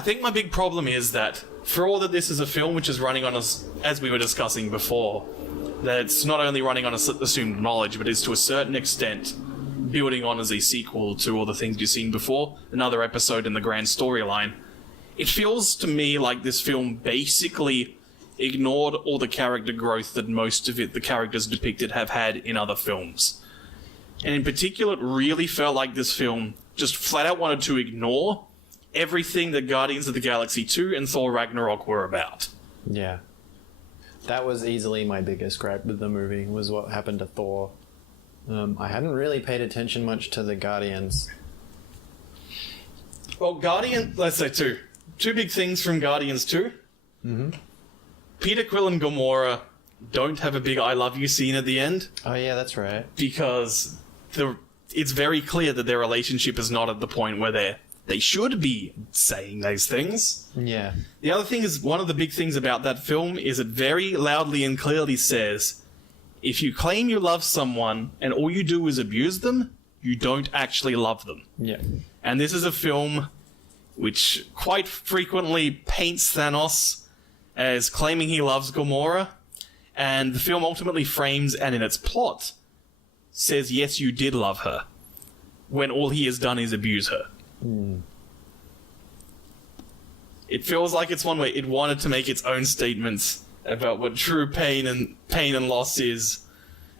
think my big problem is that, for all that this is a film which is running on us, as we were discussing before, that it's not only running on assumed knowledge, but is to a certain extent building on as a sequel to all the things you've seen before, another episode in the grand storyline. It feels to me like this film basically ignored all the character growth that most of the characters depicted have had in other films. And in particular, it really felt like this film just flat out wanted to ignore everything that Guardians of the Galaxy 2 and Thor Ragnarok were about. Yeah. That was easily my biggest gripe with the movie, was what happened to Thor. I hadn't really paid attention much to the Guardians. Well, let's say two. Two big things from Guardians 2. Mm-hmm. Peter Quill and Gamora don't have a big I love you scene at the end. Oh yeah, that's right. Because it's very clear that their relationship is not at the point where they should be saying those things. Yeah. The other thing is, one of the big things about that film is it very loudly and clearly says, if you claim you love someone and all you do is abuse them, you don't actually love them. Yeah. And this is a film which quite frequently paints Thanos as claiming he loves Gamora, and the film ultimately frames and in its plot says, yes, you did love her, when all he has done is abuse her. It feels like it's one where it wanted to make its own statements about what true pain and loss is.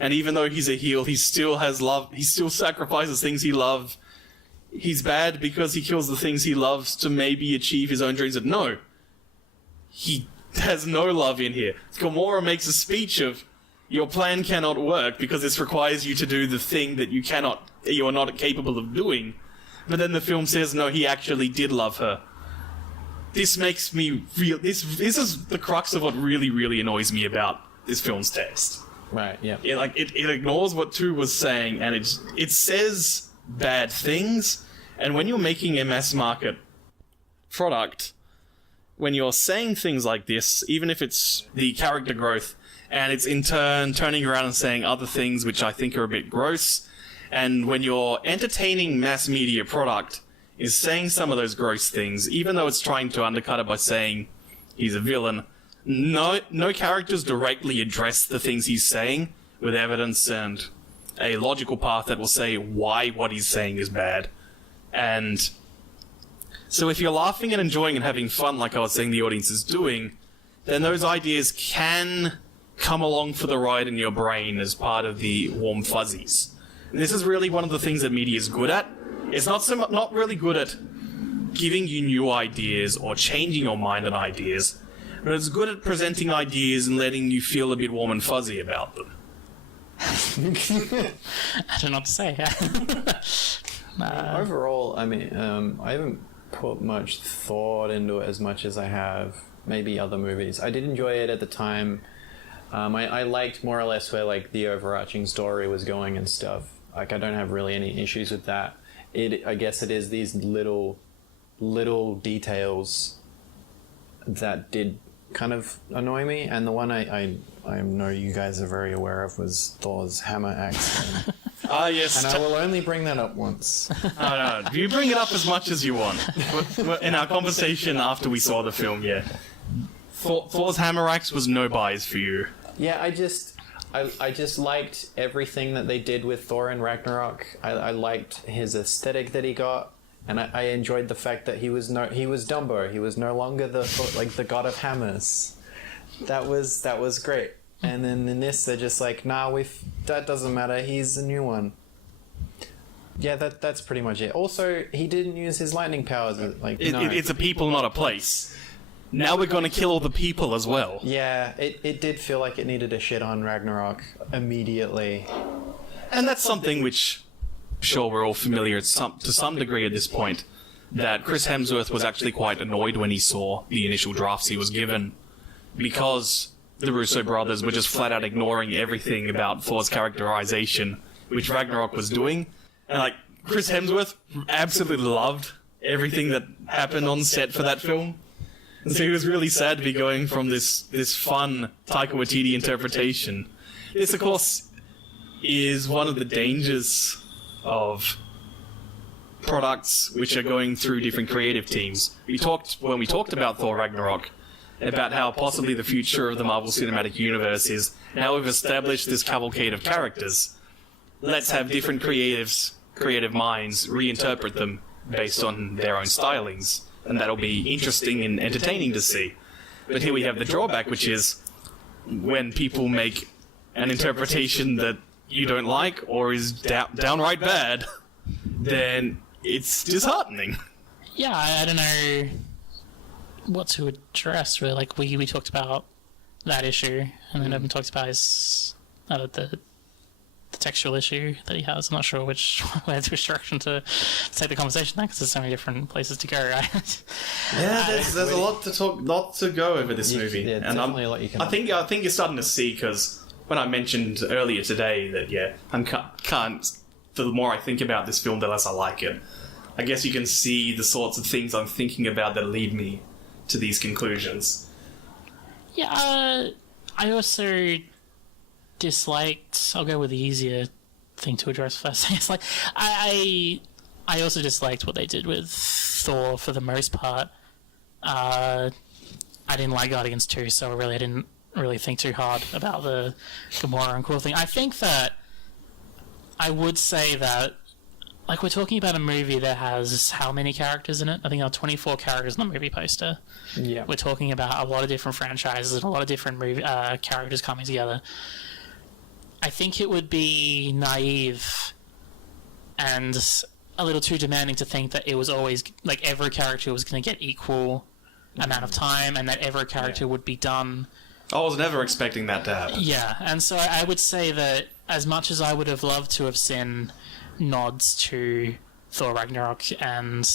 And even though he's a heel, he still has love. He still sacrifices things he loves. He's bad because he kills the things he loves to maybe achieve his own dreams. But no, he has no love in here. Gamora makes a speech of, your plan cannot work because this requires you to do the thing that you are not capable of doing. But then the film says, no, he actually did love her. This makes me real. This is the crux of what really, really annoys me about this film's text. Right, yeah. It ignores what Tu was saying, and it says bad things. And when you're making a mass market product, when you're saying things like this, even if it's the character growth, and it's in turn turning around and saying other things which I think are a bit gross, and when your entertaining mass media product is saying some of those gross things, even though it's trying to undercut it by saying he's a villain, no characters directly address the things he's saying with evidence and a logical path that will say why what he's saying is bad. And so if you're laughing and enjoying and having fun, like I was saying the audience is doing, then those ideas can come along for the ride in your brain as part of the warm fuzzies. And this is really one of the things that media is good at. It's not really good at giving you new ideas or changing your mind on ideas, but it's good at presenting ideas and letting you feel a bit warm and fuzzy about them. I don't know what to say. Overall, I mean, I haven't put much thought into it as much as I have maybe other movies. I did enjoy it at the time. I liked more or less where like the overarching story was going and stuff. Like I don't have really any issues with that. I guess it is these little details that did kind of annoy me, and the one I know you guys are very aware of was Thor's hammer axe. Ah, yes. And I will only bring that up once. No, you bring it up as much as you want. In our conversation after we saw the film, yeah. Thor's hammer axe was no buys for you. Yeah, I just liked everything that they did with Thor in Ragnarok. I liked his aesthetic that he got, and I enjoyed the fact that he was Dumbo. He was no longer the god of hammers. That was great. And then in this, they're just like, nah, that doesn't matter. He's a new one. Yeah, that's pretty much it. Also, he didn't use his lightning powers. It's a people, not a place. Now we're going to kill all the people as well. Yeah, it did feel like it needed a shit on Ragnarok immediately. And that's something which, sure, we're all familiar to some degree at this point, that Chris Hemsworth was actually quite annoyed when he saw the initial drafts he was given, because the Russo brothers were just flat out ignoring everything about Thor's characterization, which Ragnarok was doing. And like, Chris Hemsworth absolutely loved everything that happened on set for that film. And so he was really sad to be going from this fun Taika Waititi interpretation. This, of course, is one of the dangers of products which are going through different creative teams. When we talked about Thor Ragnarok, about how possibly the future of the Marvel Cinematic Universe is, now we've established this cavalcade of characters. Let's have different creative minds reinterpret them based on their own stylings. And that'll be interesting and entertaining to see. But here we have the drawback, which is when people make an interpretation that you don't like or is downright bad, then it's disheartening. Yeah, I don't know what to address, really. Like, we talked about that issue, and then Evan talked about his the textual issue that he has. I'm not sure which direction to take the conversation now, because there's so many different places to go, right? Yeah, there's a lot to go over this movie. Yeah, and definitely a lot you can... I think you're starting to see, because when I mentioned earlier today that, yeah, the more I think about this film, the less I like it. I guess you can see the sorts of things I'm thinking about that lead me to these conclusions. Yeah, I also disliked... I'll go with the easier thing to address first. It's like, I I also disliked what they did with Thor for the most part. I didn't like Guardians 2, so I didn't really think too hard about the Gamora and Quill thing. I think that I would say that, like, we're talking about a movie that has how many characters in it? I think there are 24 characters in the movie poster. Yeah. We're talking about a lot of different franchises and a lot of different characters coming together. I think it would be naive and a little too demanding to think that it was always, like, every character was going to get equal amount of time and that every character would be done. I was never expecting that to happen. Yeah, and so I would say that as much as I would have loved to have seen nods to Thor Ragnarok and...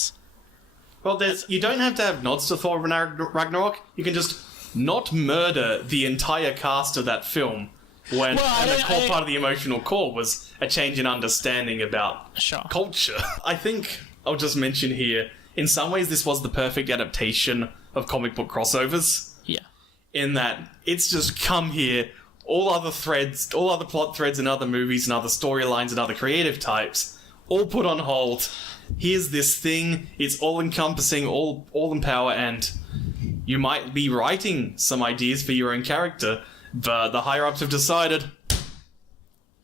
Well, you don't have to have nods to Thor Ragnarok. You can just not murder the entire cast of that film. And the core part of the emotional core was a change in understanding about culture. I think I'll just mention here, in some ways this was the perfect adaptation of comic book crossovers. Yeah. In that it's just come here, all other plot threads in other movies and other storylines and other creative types, all put on hold. Here's this thing, it's all-encompassing, all in power, and you might be writing some ideas for your own character, but the higher-ups have decided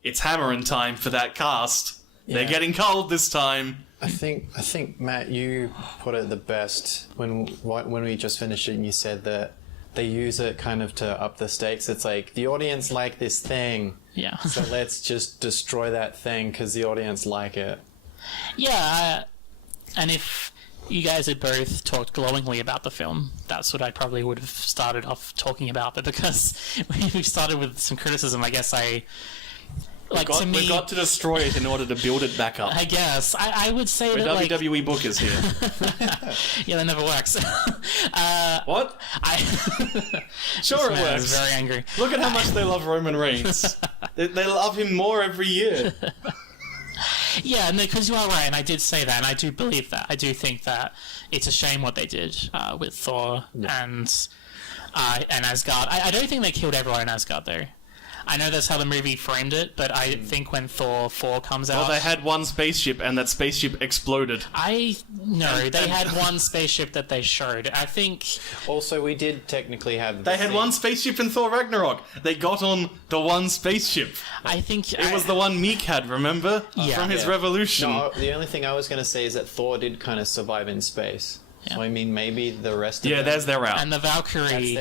it's hammering time for that cast. Yeah. They're getting cold this time. I think Matt, you put it the best when we just finished it and you said that they use it kind of to up the stakes. It's like, the audience like this thing. Yeah. So let's just destroy that thing because the audience like it. Yeah, and if you guys had both talked glowingly about the film, that's what I probably would have started off talking about. But because we started with some criticism, I guess we've got to destroy it in order to build it back up. I guess. I would say that, WWE bookers here. Yeah, that never works. What? Sure it works. I was very angry. Look at how much they love Roman Reigns. They love him more every year. Yeah, because you are right, and I did say that, and I do believe that. I do think that it's a shame what they did with Thor and Asgard. I don't think they killed everyone in Asgard, though. I know that's how the movie framed it, but I think when Thor 4 comes out... Well, they had one spaceship, and that spaceship exploded. They had one spaceship that they showed. I think... Also, we did technically have... They had one spaceship in Thor Ragnarok. They got on the one spaceship. I think... It was the one Meek had, remember? Yeah. From his revolution. No, the only thing I was going to say is that Thor did kind of survive in space. Yeah. So, I mean, maybe the rest of them... there's their out. And the Valkyrie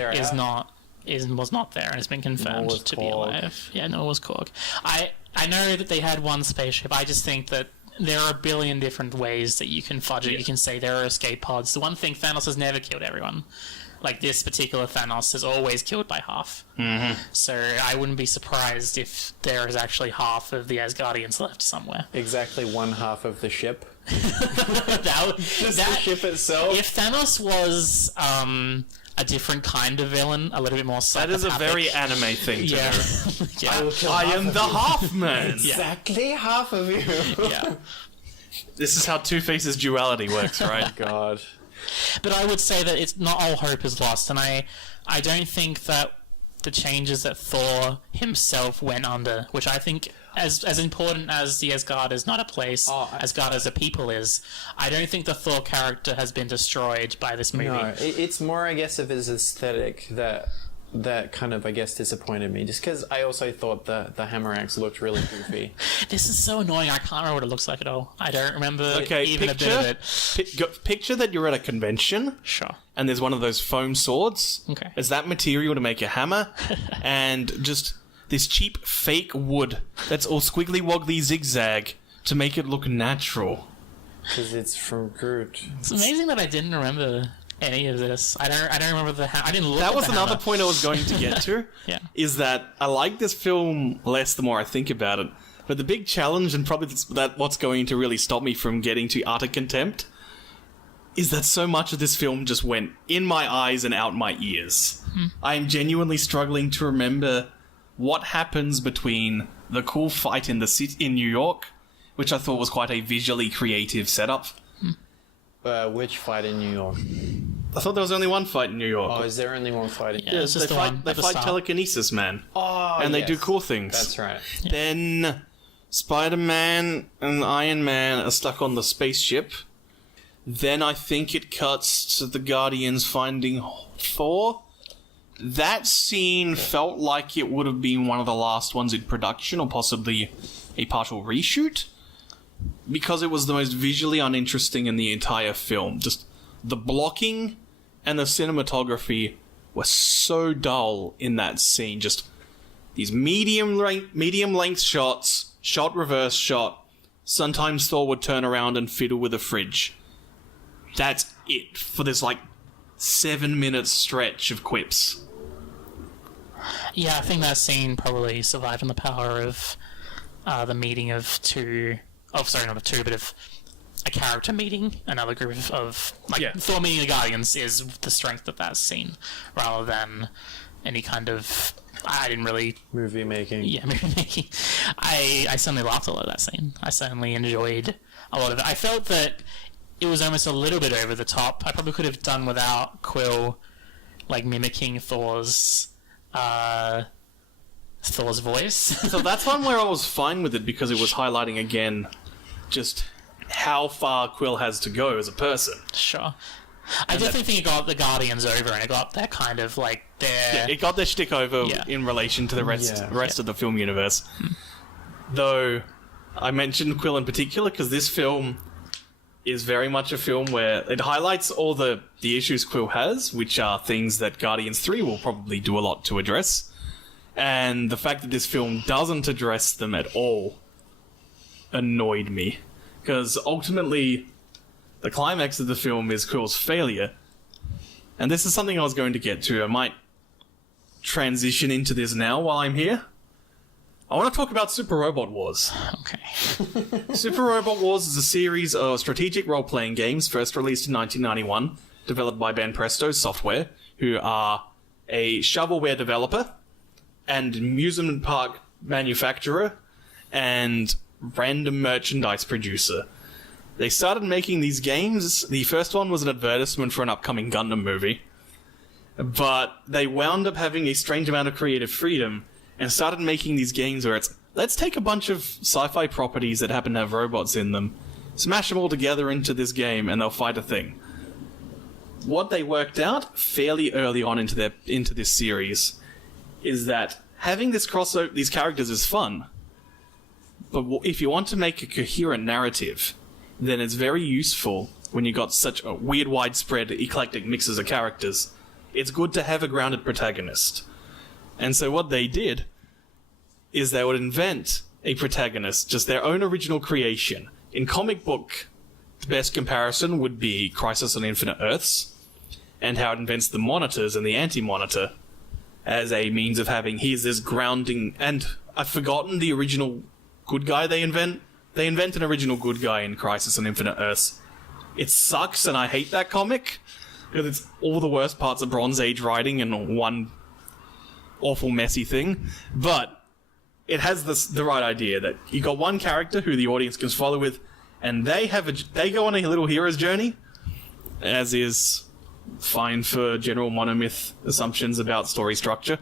was not there and has been confirmed to be alive. Yeah, nor was Korg. I know that they had one spaceship. I just think that there are a billion different ways that you can fudge it. Yeah. You can say there are escape pods. The one thing, Thanos has never killed everyone. Like, this particular Thanos is always killed by half. Mm-hmm. So I wouldn't be surprised if there is actually half of the Asgardians left somewhere. Exactly one half of the ship. The ship itself. If Thanos was... a different kind of villain, a little bit more psychopathic. That is a very anime thing to do. Yeah. I am the half-man. Exactly half of you. Yeah. This is how Two-Face's duality works, right? God. But I would say that it's not all hope is lost, and I don't think that the changes that Thor himself went under, which I think as important as the Asgard is not a place, Asgard as a people is, I don't think the Thor character has been destroyed by this movie. No, it's more, I guess, of his aesthetic that kind of, I guess, disappointed me. Just because I also thought the hammer axe looked really goofy. This is so annoying. I can't remember what it looks like at all. I don't remember even a bit of it. Picture that you're at a convention. Sure. And there's one of those foam swords. Okay. Is that material to make a hammer? And just this cheap fake wood that's all squiggly woggly zigzag to make it look natural. Because it's from Groot. It's amazing that I didn't remember any of this. I don't remember I didn't look. That was at the another hammer. point I was going to get to. Yeah. Is that I like this film less the more I think about it. But the big challenge, and probably what's going to really stop me from getting to utter contempt, is that so much of this film just went in my eyes and out my ears. I am genuinely struggling to remember what happens between the cool fight in the city in New York, which I thought was quite a visually creative setup. Which fight in New York? I thought there was only one fight in New York. Oh, is there only one fight in New Yeah, York? it's just they fight telekinesis, man. Oh, and they yes. do cool things. That's right. Then Spider-Man and Iron Man are stuck on the spaceship. Then I think it cuts to the Guardians finding Thor. That scene felt like it would have been one of the last ones in production, or possibly a partial reshoot, because it was the most visually uninteresting in the entire film. Just the blocking and the cinematography were so dull in that scene. Just these medium length shots, shot reverse shot. Sometimes Thor would turn around and fiddle with a fridge. That's it for this 7-minute stretch of quips. Yeah, I think that scene probably survived on the power of the meeting of two... Oh, sorry, not of two, but of a character meeting another group of Thor meeting the Guardians is the strength of that scene, rather than any kind of... I didn't really... Movie making. Yeah, movie making. I certainly laughed a lot at that scene. I certainly enjoyed a lot of it. I felt that it was almost a little bit over the top. I probably could have done without Quill mimicking Thor's voice. So that's one where I was fine with it, because it was highlighting again just how far Quill has to go as a person. Sure. I definitely think it got the Guardians over, and it got that kind of their... Yeah, it got their shtick over in relation to the rest of the film universe. Though, I mentioned Quill in particular because this film is very much a film where it highlights all the issues Quill has, which are things that Guardians 3 will probably do a lot to address. And the fact that this film doesn't address them at all annoyed me. Because ultimately, the climax of the film is Quill's failure. And this is something I was going to get to. I might transition into this now while I'm here. I want to talk about Super Robot Wars. Okay. Super Robot Wars is a series of strategic role-playing games first released in 1991, developed by Banpresto Software, who are a shovelware developer and amusement park manufacturer and random merchandise producer. They started making these games. The first one was an advertisement for an upcoming Gundam movie, but they wound up having a strange amount of creative freedom and started making these games where it's, let's take a bunch of sci-fi properties that happen to have robots in them, smash them all together into this game, and they'll fight a thing. What they worked out fairly early on into this series is that having this crossover, these characters is fun, but if you want to make a coherent narrative, then it's very useful when you got such a weird, widespread, eclectic mixes of characters. It's good to have a grounded protagonist. And so what they did is they would invent a protagonist, just their own original creation. In comic book, the best comparison would be Crisis on Infinite Earths, and how it invents the monitors and the anti-monitor as a means of having, here's this grounding, and I've forgotten the original good guy they invent. They invent an original good guy in Crisis on Infinite Earths. It sucks, and I hate that comic, because it's all the worst parts of Bronze Age writing in one awful, messy thing. But it has the right idea that you got one character who the audience can follow with, and they go on a little hero's journey, as is fine for general monomyth assumptions about story structure.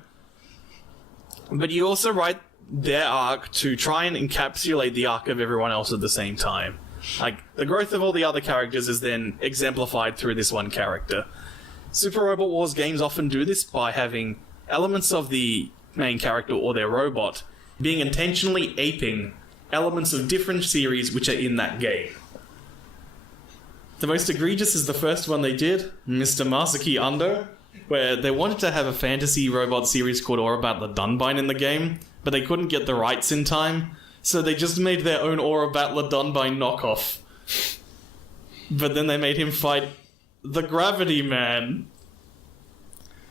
But you also write their arc to try and encapsulate the arc of everyone else at the same time. The growth of all the other characters is then exemplified through this one character. Super Robot Wars games often do this by having elements of the main character or their robot being intentionally aping elements of different series which are in that game. The most egregious is the first one they did, Mr. Masaki Ando, where they wanted to have a fantasy robot series called Aura Battler Dunbine in the game, but they couldn't get the rights in time, so they just made their own Aura Battler Dunbine knockoff. But then they made him fight the Gravity Man.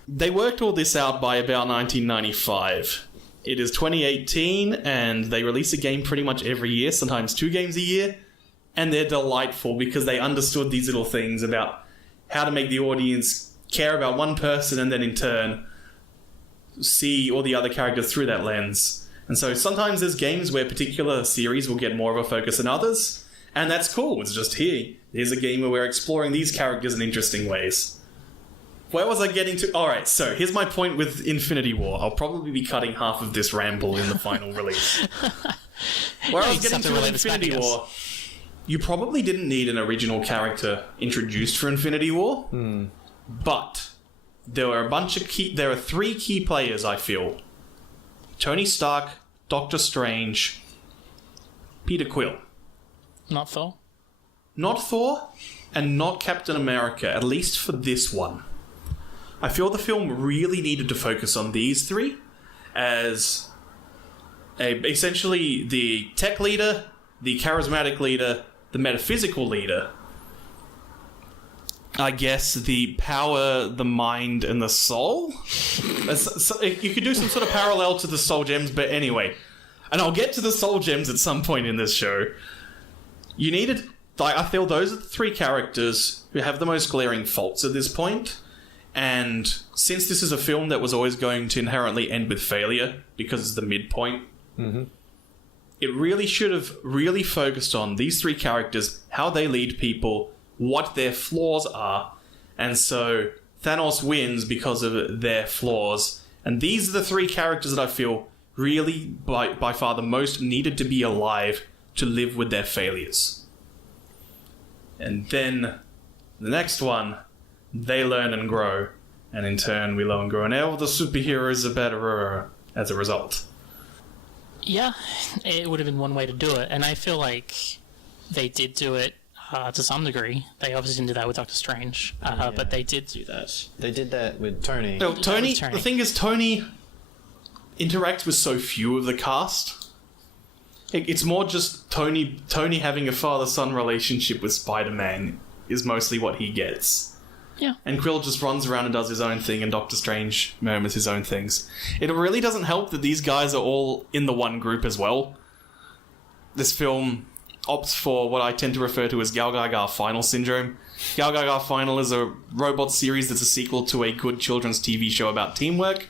They worked all this out by about 1995. It is 2018, and they release a game pretty much every year, sometimes 2 games a year, and they're delightful because they understood these little things about how to make the audience care about one person and then in turn see all the other characters through that lens. And so sometimes there's games where particular series will get more of a focus than others, and that's cool. It's just here's a game where we're exploring these characters in interesting ways. Where was I getting to? Alright, so here's my point with Infinity War. I'll probably be cutting half of this ramble in the final release. Where I was getting to with Infinity War, you probably didn't need an original character introduced for Infinity War, but there were there are 3 key players, I feel. Tony Stark, Doctor Strange, Peter Quill. Not Thor? Not Thor, and not Captain America, at least for this one. I feel the film really needed to focus on these 3 as essentially the tech leader, the charismatic leader, the metaphysical leader. I guess the power, the mind, and the soul? You could do some sort of parallel to the soul gems, but anyway. And I'll get to the soul gems at some point in this show. You needed... I feel those are the 3 characters who have the most glaring faults at this point. And since this is a film that was always going to inherently end with failure, because it's the midpoint, it really should have really focused on these 3 characters, how they lead people, what their flaws are, and so Thanos wins because of their flaws. And these are the 3 characters that I feel really, by far, the most needed to be alive to live with their failures. And then the next one, they learn and grow, and in turn we learn and grow, and all the superheroes are better as a result. Yeah, it would have been one way to do it, and I feel like they did do it to some degree. They obviously didn't do that with Doctor Strange, but they did do that. They did that with Tony. No, Tony. The thing is, Tony interacts with so few of the cast. It's more just Tony having a father-son relationship with Spider-Man is mostly what he gets. Yeah. And Quill just runs around and does his own thing, and Doctor Strange murmurs his own things. It really doesn't help that these guys are all in the one group as well. This film opts for what I tend to refer to as Gal Gadot Final syndrome. Gal Gadot Final is a robot series that's a sequel to a good children's TV show about teamwork.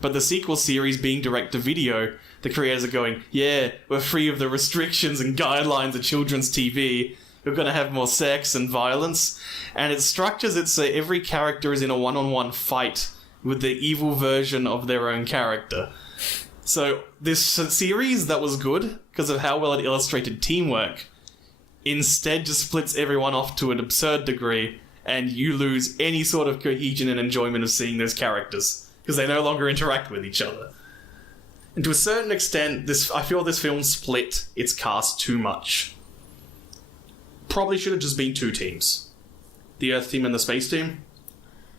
But the sequel series being direct-to-video, the creators are going, yeah, we're free of the restrictions and guidelines of children's TV. We're going to have more sex and violence. And it structures it so every character is in a one-on-one fight with the evil version of their own character. So this series that was good because of how well it illustrated teamwork instead just splits everyone off to an absurd degree, and you lose any sort of cohesion and enjoyment of seeing those characters because they no longer interact with each other. And to a certain extent, I feel this film split its cast too much. Probably should have just been 2 teams. The Earth team and the Space team.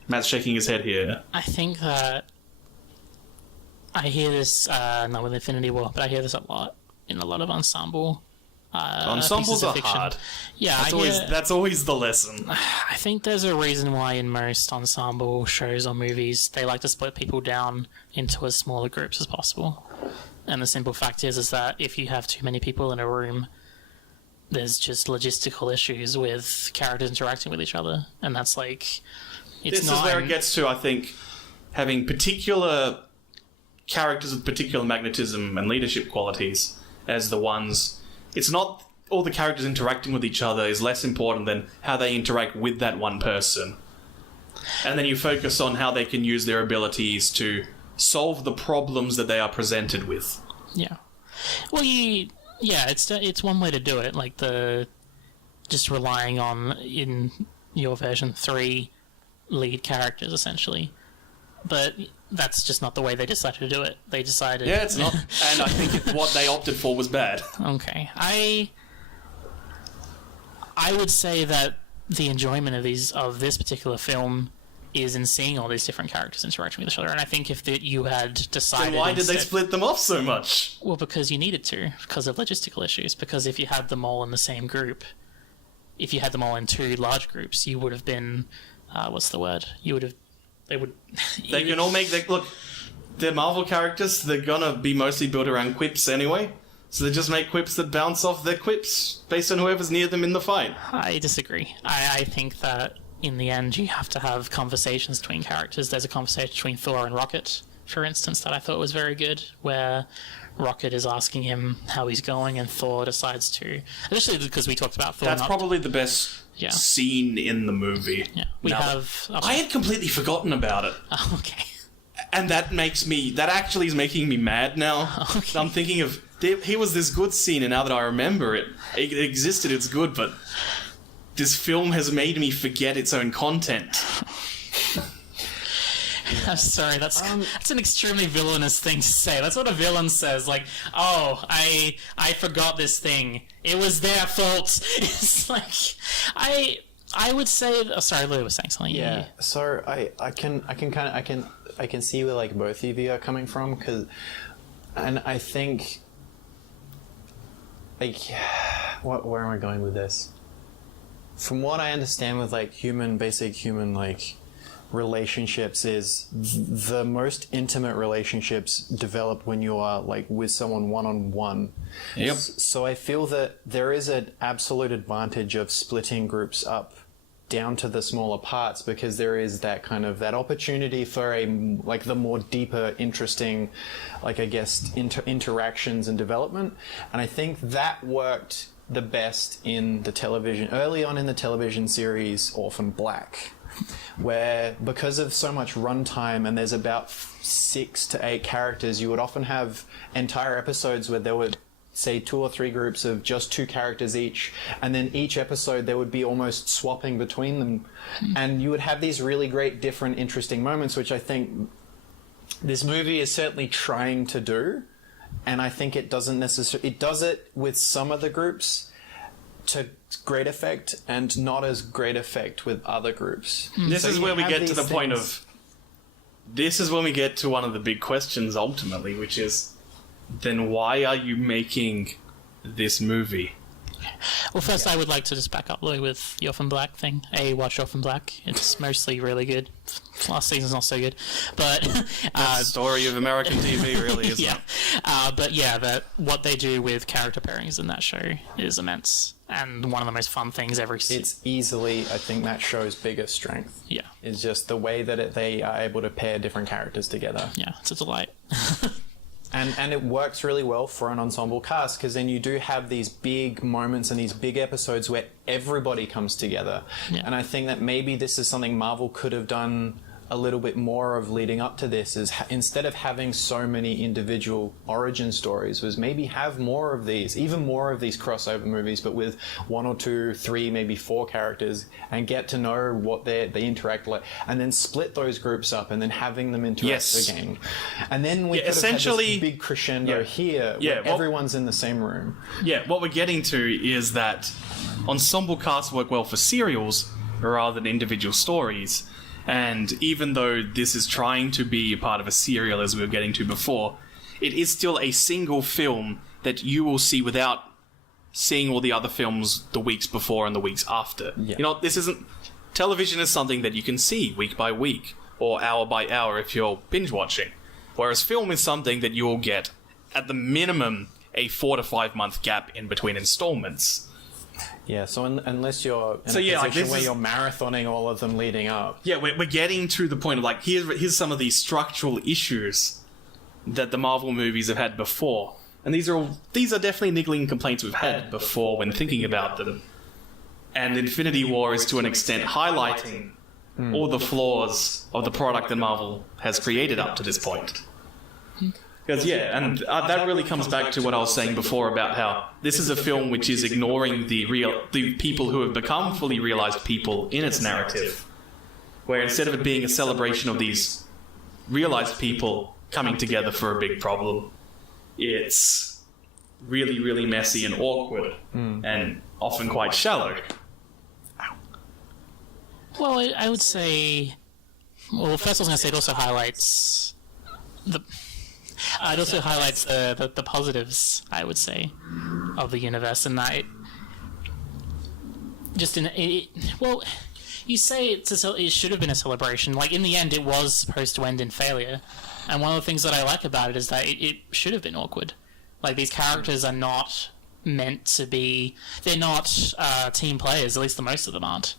Matt's shaking his head here. I think that I hear this, not with Infinity War, but I hear this a lot in a lot of ensemble ensembles are hard. Yeah, that's always the lesson. I think there's a reason why in most ensemble shows or movies they like to split people down into as smaller groups as possible. And the simple fact is that if you have too many people in a room, there's just logistical issues with characters interacting with each other, and that's like this is where it gets to, I think, having particular characters with particular magnetism and leadership qualities as the ones. It's not all the characters interacting with each other is less important than how they interact with that one person. And then you focus on how they can use their abilities to solve the problems that they are presented with. Yeah. Well, it's one way to do it, like just relying on, in your version, 3 lead characters, essentially. But that's just not the way they decided to do it. They decided... Yeah, it's not. And I think what they opted for was bad. Okay. I would say that the enjoyment of this particular film is in seeing all these different characters interacting with each other. And I think if you had decided... Then why did they split them off so much? Well, because you needed to, because of logistical issues. Because if you had them all in the same group, if you had them all in 2 large groups, you would have been... what's the word? You would have... They can all make... Look, they're Marvel characters. They're gonna be mostly built around quips anyway. So they just make quips that bounce off their quips based on whoever's near them in the fight. I disagree. I think that in the end you have to have conversations between characters. There's a conversation between Thor and Rocket, for instance, that I thought was very good, where Rocket is asking him how he's going, and Thor decides to, especially because we talked about Thor. That's probably the best scene in the movie. Yeah, we have. I had completely forgotten about it. Oh, okay. And that actually is making me mad now. Okay. I'm thinking of, he was this good scene, and now that I remember it existed, it's good, but this film has made me forget its own content. I'm sorry, that's an extremely villainous thing to say. That's what a villain says, like, oh, I forgot this thing. It was their fault. It's like, I would say, oh, sorry, Lou was saying something. Yeah, so I can see where, like, both of you are coming from, and I think, like, where am I going with this? From what I understand with, like, basic human, like, relationships is the most intimate relationships develop when you are, like, with someone one-on-one. Yep. So I feel that there is an absolute advantage of splitting groups up down to the smaller parts, because there is that kind of that opportunity for the more deeper, interesting, like, I guess, interactions and development. And I think that worked the best early on in the television series Orphan Black, where, because of so much runtime and there's about 6 to 8 characters, you would often have entire episodes where there would, say, 2 or 3 groups of just 2 characters each, and then each episode there would be almost swapping between them, and you would have these really great, different, interesting moments, which I think this movie is certainly trying to do. And I think it doesn't necessarily... It does it with some of the groups to great effect, and not as great effect with other groups. This is where we get to the point of... This is when we get to one of the big questions, ultimately, which is, then why are you making this movie? Well, first I would like to just back up, Louis, with the Orphan Black thing. Watch Orphan Black. It's mostly really good. Last season's not so good, but That's the story of American TV, really, isn't it? But yeah, what they do with character pairings in that show is immense, and one of the most fun things every season. It's easily, I think, that show's biggest strength. Yeah, is just the way that they are able to pair different characters together. Yeah, it's a delight. And it works really well for an ensemble cast, because then you do have these big moments and these big episodes where everybody comes together. Yeah. And I think that maybe this is something Marvel could have done a little bit more of leading up to this, is instead of having so many individual origin stories, was maybe have more of these, even more of these crossover movies, but with 1 or 2, 3, maybe 4 characters, and get to know what they interact like, and then split those groups up, and then having them interact again. And then we could have had this big crescendo here, where everyone's in the same room. Yeah, what we're getting to is that ensemble casts work well for serials rather than individual stories. And even though this is trying to be a part of a serial, as we were getting to before, it is still a single film that you will see without seeing all the other films the weeks before and the weeks after. Yeah. You know, this isn't... Television is something that you can see week by week, or hour by hour if you're binge-watching. Whereas film is something that you will get, at the minimum, a 4 to 5 month gap in between installments. Yeah, so unless you're in a position where you're marathoning all of them leading up. Yeah, we're getting to the point of, like, here's some of these structural issues that the Marvel movies have had before. And these are definitely niggling complaints we've had before when thinking about them. And Infinity War is, to an extent, highlighting all the flaws of the product that Marvel has created up to this point. Because, that really comes back to what I was saying before about how this is a film which is ignoring the people who have become fully realized people in its narrative. Where instead of it being a celebration of these realized people coming together for a big problem, it's really, really messy and awkward, and often quite shallow. Well, I would say... Well, first I was going to say it also highlights the positives, I would say, of the universe, and that you say it should have been a celebration. Like, in the end, it was supposed to end in failure, and one of the things that I like about it is that it should have been awkward. Like, these characters are not meant to be... They're not team players, at least the most of them aren't.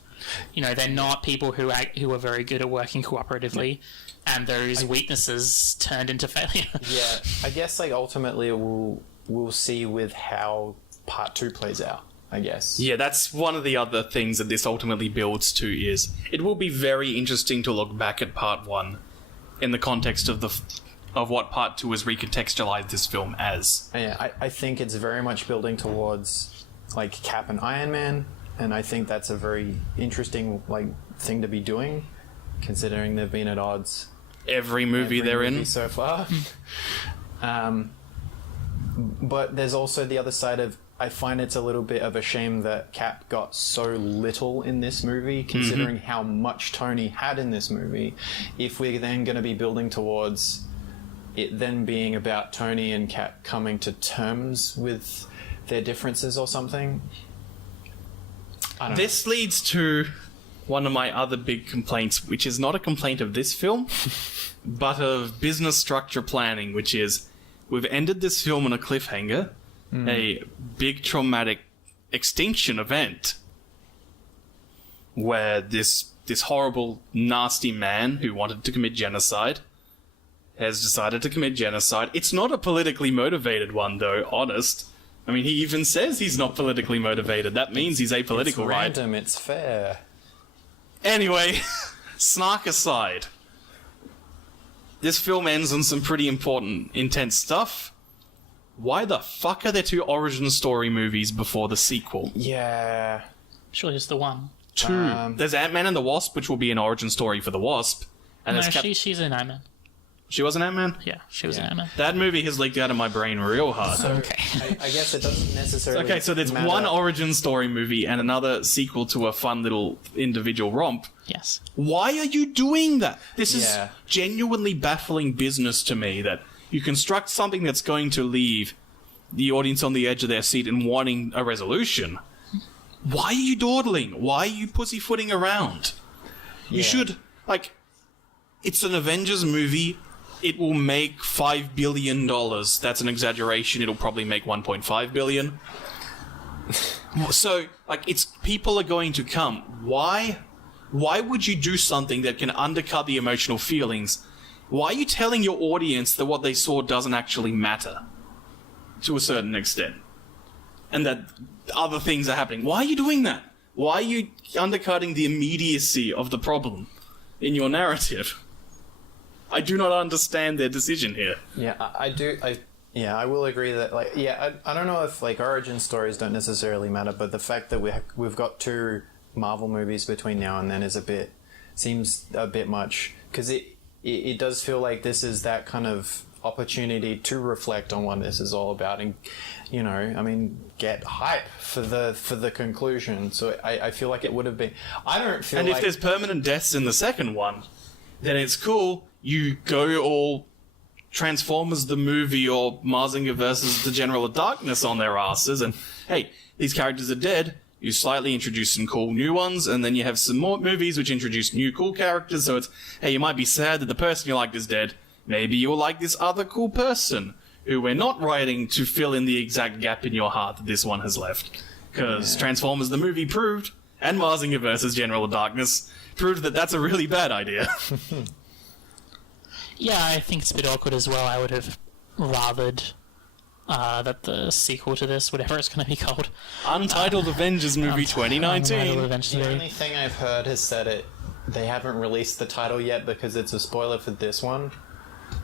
You know, they're not people who are very good at working cooperatively, and those weaknesses turned into failure. Yeah, I guess like ultimately we'll see with how part 2 plays out, I guess. Yeah, that's one of the other things that this ultimately builds to is it will be very interesting to look back at part 1 in the context of what part 2 has recontextualized this film as. Yeah, I think it's very much building towards like Cap and Iron Man, and I think that's a very interesting like thing to be doing, considering they've been at odds Every movie they're in so far. But there's also the other side of, I find it's a little bit of a shame that Cap got so little in this movie, considering how much Tony had in this movie. If we're then going to be building towards it then being about Tony and Cap coming to terms with their differences or something. I don't know. This leads to one of my other big complaints, which is not a complaint of this film, but of business structure planning, which is we've ended this film on a cliffhanger, a big traumatic extinction event, where this horrible, nasty man who wanted to commit genocide has decided to commit genocide. It's not a politically motivated one, though, honest. I mean, he even says he's not politically motivated. That means he's apolitical, It's right? random, it's fair. Anyway, snark aside. This film ends on some pretty important, intense stuff. Why the fuck are there 2 origin story movies before the sequel? Yeah. Surely just the one. 2. There's Ant-Man and the Wasp, which will be an origin story for the Wasp. And No, there's she's an Ant-Man. She was an Ant-Man? Yeah, she was an Ant-Man. That movie has leaked out of my brain real hard. Okay. I guess it doesn't necessarily Okay, so there's matter. one origin story movie and another sequel to a fun little individual romp. Yes. Why are you doing that? This is Yeah. genuinely baffling business to me, that you construct something that's going to leave the audience on the edge of their seat and wanting a resolution. Why are you dawdling? Why are you pussyfooting around? You should, like, it's an Avengers movie. It will make $5 billion. That's an exaggeration. It'll probably make $1.5 billion. So, like, it's people are going to come. Why would you do something that can undercut the emotional feelings? Why are you telling your audience that what they saw doesn't actually matter? To a certain extent. And that other things are happening. Why are you doing that? Why are you undercutting the immediacy of the problem in your narrative? I do not understand their decision here. Yeah, I do. I will agree that, like, yeah, I don't know if, like, origin stories don't necessarily matter, but the fact that we've got 2 Marvel movies between now and then seems a bit much, because it does feel like this is that kind of opportunity to reflect on what this is all about, and, you know, I mean, get hype for the conclusion. So I feel like it would have been. I don't feel. And like... if there's permanent deaths in the second one, then it's cool. You go all Transformers the movie or Marzinger versus the General of Darkness on their asses, and hey, these characters are dead. You slightly introduce some cool new ones, and then you have some more movies which introduce new cool characters. So it's, hey, you might be sad that the person you liked is dead. Maybe you'll like this other cool person who we're not writing to fill in the exact gap in your heart that this one has left. Because Transformers the movie proved, and Marzinger vs. General of Darkness proved that that's a really bad idea. Yeah, I think it's a bit awkward as well. I would have rathered that the sequel to this, whatever it's going to be called, Untitled Avengers movie Untitled 2019. Avengers The movie. only thing I've heard is that they haven't released the title yet because it's a spoiler for this one.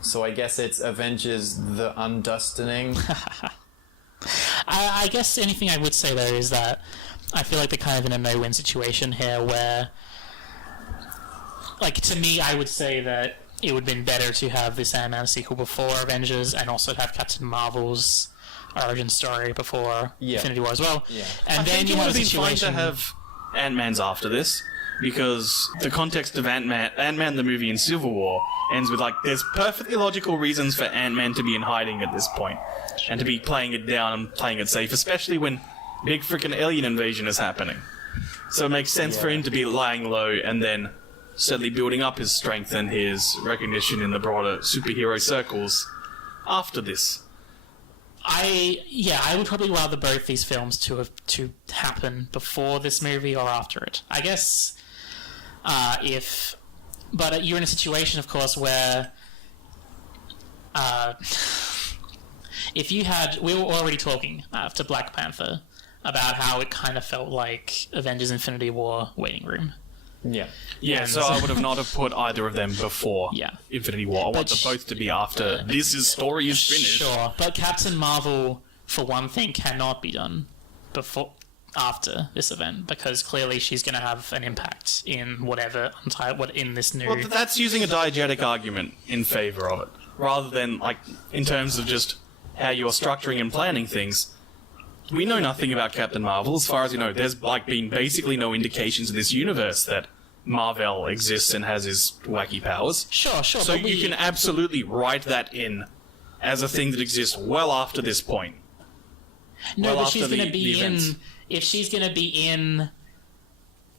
So I guess it's Avengers the Undustening. I guess anything I would say though is that I feel like they're kind of in a no-win situation here, where, like, to me, I would say that it would have been better to have this Ant-Man sequel before Avengers, and also to have Captain Marvel's origin story before Infinity War as well. Yeah. And I then think you it would have a have been fine situation. to have Ant-Man's after this, because the context of Ant-Man the movie in Civil War ends with, like, there's perfectly logical reasons for Ant-Man to be in hiding at this point, and to be playing it down and playing it safe, especially when big freaking alien invasion is happening. So it makes sense for him to be lying low and then steadily building up his strength and his recognition in the broader superhero circles after this. I would probably rather both these films to happen before this movie or after it. I guess but you're in a situation, of course, where if you had... We were already talking after Black Panther about how it kind of felt like Avengers Infinity War waiting room. Yeah. Yeah, so I would have not have put either of them before Infinity War. I want them both to be after story is finished. Sure, but Captain Marvel, for one thing, cannot be done after this event, because clearly she's going to have an impact in in this new... Well, that's using a diegetic argument in favour of it, rather than, like, in terms of just how you're structuring and planning things. We know nothing about Captain Marvel. As far as you know, there's like been basically no indications in this universe that Marvel exists and has his wacky powers. Sure. So you can absolutely write that in as a thing that exists well after this point. No, but she's going to be in... If she's going to be in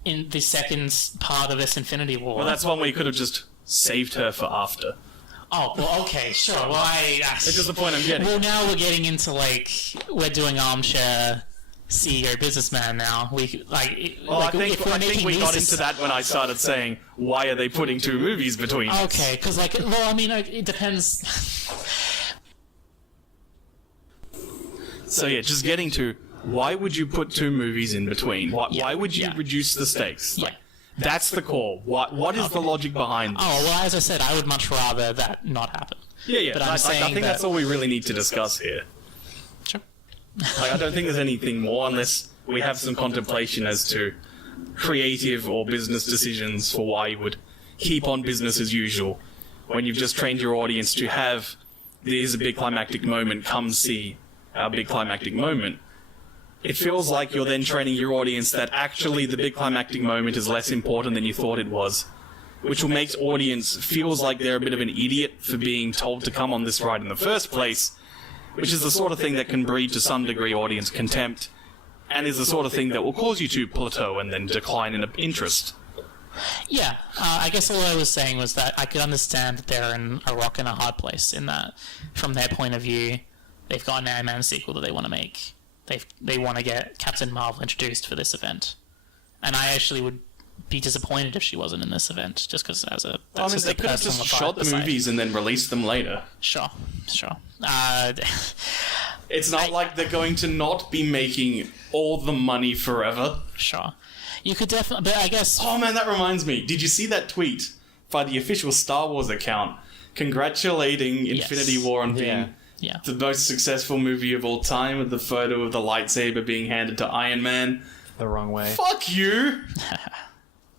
the second part of this Infinity War... Well, that's one where you could have just saved her for after. Oh, well, okay, sure. Well, It's just the point I'm getting. Well, now we're getting into, like, we're doing armchair CEO businessman now. I think we got into that when I started saying, why are they putting two movies between us? Okay, because, like, well, I mean, it depends. So, yeah, just getting to, why would you put two movies in between? Why would you reduce the stakes? Yeah. Like, that's the core. What is the logic behind this? Oh, well, as I said, I would much rather that not happen. Yeah. But I think that's all we really need to discuss here. Sure. Like, I don't think there's anything more unless we have some contemplation as to creative or business decisions for why you would keep on business as usual when you've just trained your audience to have, there's a big climactic moment, come see our big climactic moment. It feels like you're then training your audience that actually the big climactic moment is less important than you thought it was, which will make audience feels like they're a bit of an idiot for being told to come on this ride in the first place, which is the sort of thing that can breed to some degree audience contempt, and is the sort of thing that will cause you to plateau and then decline in interest. Yeah, I guess all I was saying was that I could understand that they're in a rock and a hard place, in that, from their point of view, they've got an Ant-Man sequel that they want to make. They want to get Captain Marvel introduced for this event, and I actually would be disappointed if she wasn't in this event, just because they could have just shot the movies and then released them later. Sure. It's not like they're going to not be making all the money forever. Sure, you could definitely, but I guess. Oh man, that reminds me. Did you see that tweet by the official Star Wars account congratulating Infinity War on being the most successful movie of all time, with the photo of the lightsaber being handed to Iron Man? The wrong way. Fuck you!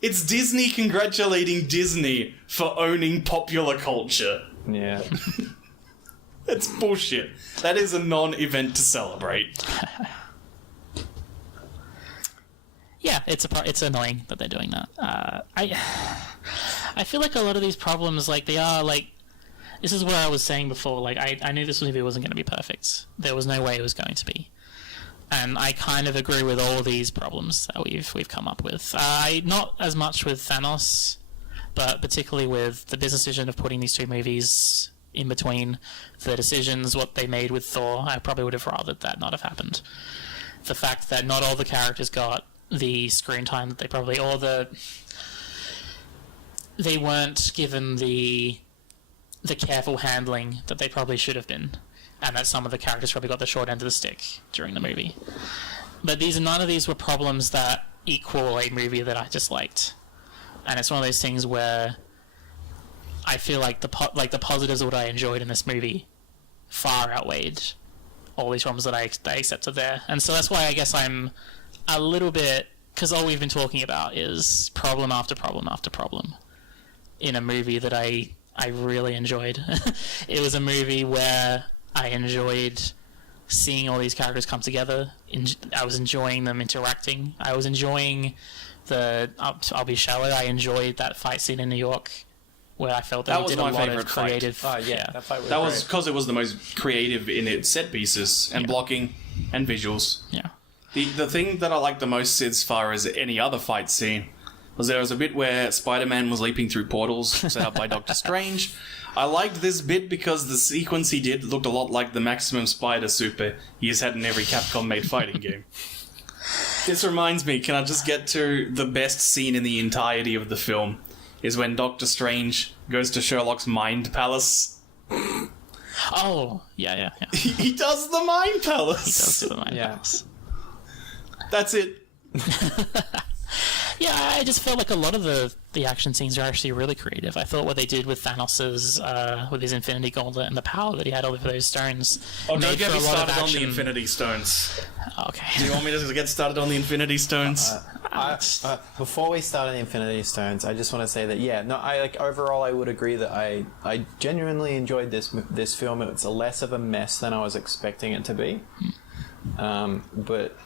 It's Disney congratulating Disney for owning popular culture. Yeah. That's bullshit. That is a non-event to celebrate. Yeah, it's annoying that they're doing that. I feel like a lot of these problems, like, they are, like, this is where I was saying before, like, I knew this movie wasn't going to be perfect. There was no way it was going to be. And I kind of agree with all these problems that we've come up with. Not as much with Thanos, but particularly with the business decision of putting these two movies in between, the decisions, what they made with Thor. I probably would have rathered that not have happened. The fact that not all the characters got the screen time that they probably, or they weren't given the careful handling that they probably should have been, and that some of the characters probably got the short end of the stick during the movie. But none of these were problems that equal a movie that I disliked. And it's one of those things where I feel like the positives of what I enjoyed in this movie far outweighed all these problems that I accepted there. And so that's why I guess I'm a little bit, because all we've been talking about is problem after problem after problem in a movie that I really enjoyed. It was a movie where I enjoyed seeing all these characters come together. I was enjoying them interacting. I was enjoying I'll be shallow. I enjoyed that fight scene in New York, where I felt that did a lot of creative. Fight. Oh yeah, that fight was. That was because it was the most creative in its set pieces and blocking and visuals. Yeah. The thing that I liked the most as far as any other fight scene was there was a bit where Spider-Man was leaping through portals set up by Doctor Strange. I liked this bit because the sequence he did looked a lot like the maximum spider super he has had in every Capcom-made fighting game. This reminds me, can I just get to the best scene in the entirety of the film? Is when Doctor Strange goes to Sherlock's mind palace. Oh, yeah. He does the mind palace. He does do the mind Yeah. palace. That's it. Yeah, I just felt like a lot of the action scenes are actually really creative. I thought what they did with Thanos's, with his Infinity Gauntlet and the power that he had over those stones. Oh, don't made get for me a lot of started on the action. Infinity Stones. Okay. Do you want me to get started on the Infinity Stones? Before we start on the Infinity Stones, I just want to say that overall I would agree that I genuinely enjoyed this film. It's less of a mess than I was expecting it to be, but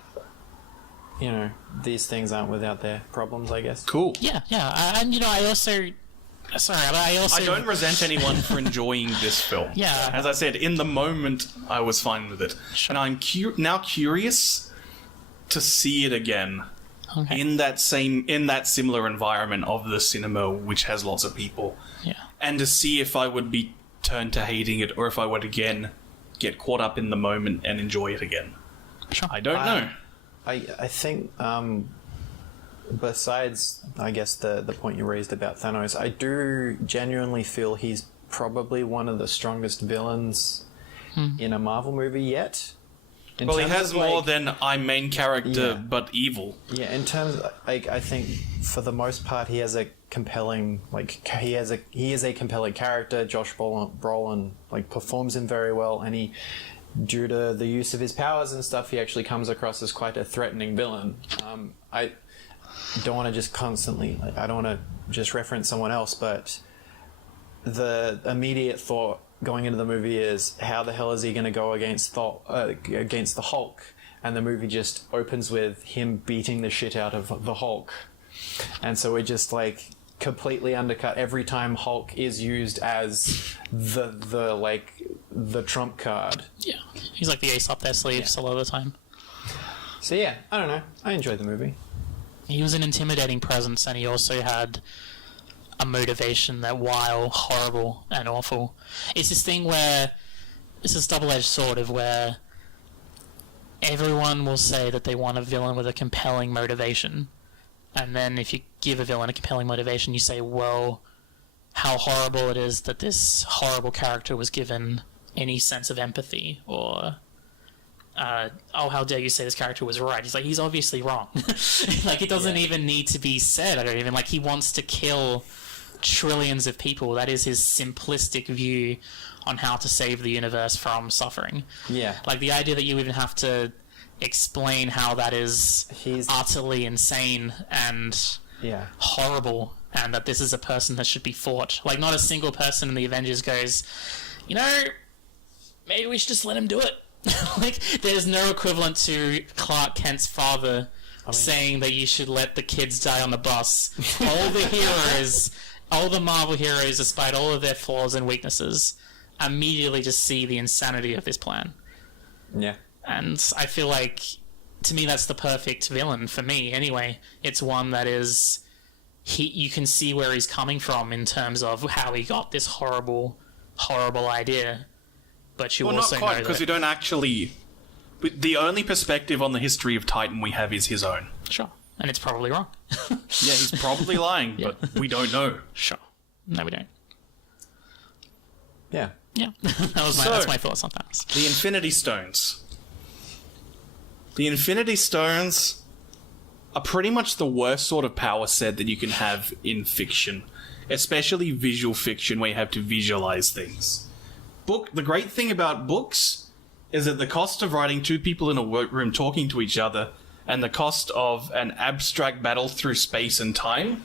you know, these things aren't without their problems, I guess. Cool. Yeah. And I also. Sorry, but I also. I don't resent anyone for enjoying this film. Yeah. As I said, in the moment, I was fine with it. And I'm now curious to see it again. Okay. In that similar environment of the cinema, which has lots of people. Yeah. And to see if I would be turned to hating it, or if I would again get caught up in the moment and enjoy it again. Sure. I don't know. I think besides, I guess, the point you raised about Thanos, I do genuinely feel he's probably one of the strongest villains in a Marvel movie yet. Well, he has more than I'm main character, Yeah. but evil. Yeah, in terms, I think for the most part he has a compelling, he is a compelling character. Josh Brolin performs him very well, and he, due to the use of his powers and stuff, he actually comes across as quite a threatening villain. I don't want to just constantly, I don't want to just reference someone else, but the immediate thought going into the movie is, how the hell is he going to go against the Hulk? And the movie just opens with him beating the shit out of the Hulk. And so we're just completely undercut every time Hulk is used as the trump card. Yeah. He's like the ace up their sleeves a lot of the time. So yeah, I don't know. I enjoyed the movie. He was an intimidating presence, and he also had a motivation that, while horrible and awful, it's this thing where it's this double-edged sword of where everyone will say that they want a villain with a compelling motivation, and then if you give a villain a compelling motivation, you say, well, how horrible it is that this horrible character was given any sense of empathy, or oh, how dare you say this character was right? He's obviously wrong. It doesn't even need to be said. I don't even, he wants to kill trillions of people. That is his simplistic view on how to save the universe from suffering. Yeah. The idea that you even have to explain how that is He's- utterly insane and Yeah. horrible, and that this is a person that should be fought. Not a single person in the Avengers goes, maybe we should just let him do it. There's no equivalent to Clark Kent's father saying that you should let the kids die on the bus. All the heroes, all the Marvel heroes, despite all of their flaws and weaknesses, immediately just see the insanity of this plan. Yeah. And I feel like, to me, that's the perfect villain for me. Anyway, it's one that is, you can see where he's coming from in terms of how he got this horrible, horrible idea. But you also not quite, know because that... we don't actually... The only perspective on the history of Titan we have is his own. Sure. And it's probably wrong. Yeah, he's probably lying, but we don't know. Sure. No, we don't. Yeah. Yeah. That's my thoughts on that. The Infinity Stones. The Infinity Stones are pretty much the worst sort of power set that you can have in fiction. Especially visual fiction, where you have to visualize things. The great thing about books is that the cost of writing two people in a workroom talking to each other and the cost of an abstract battle through space and time,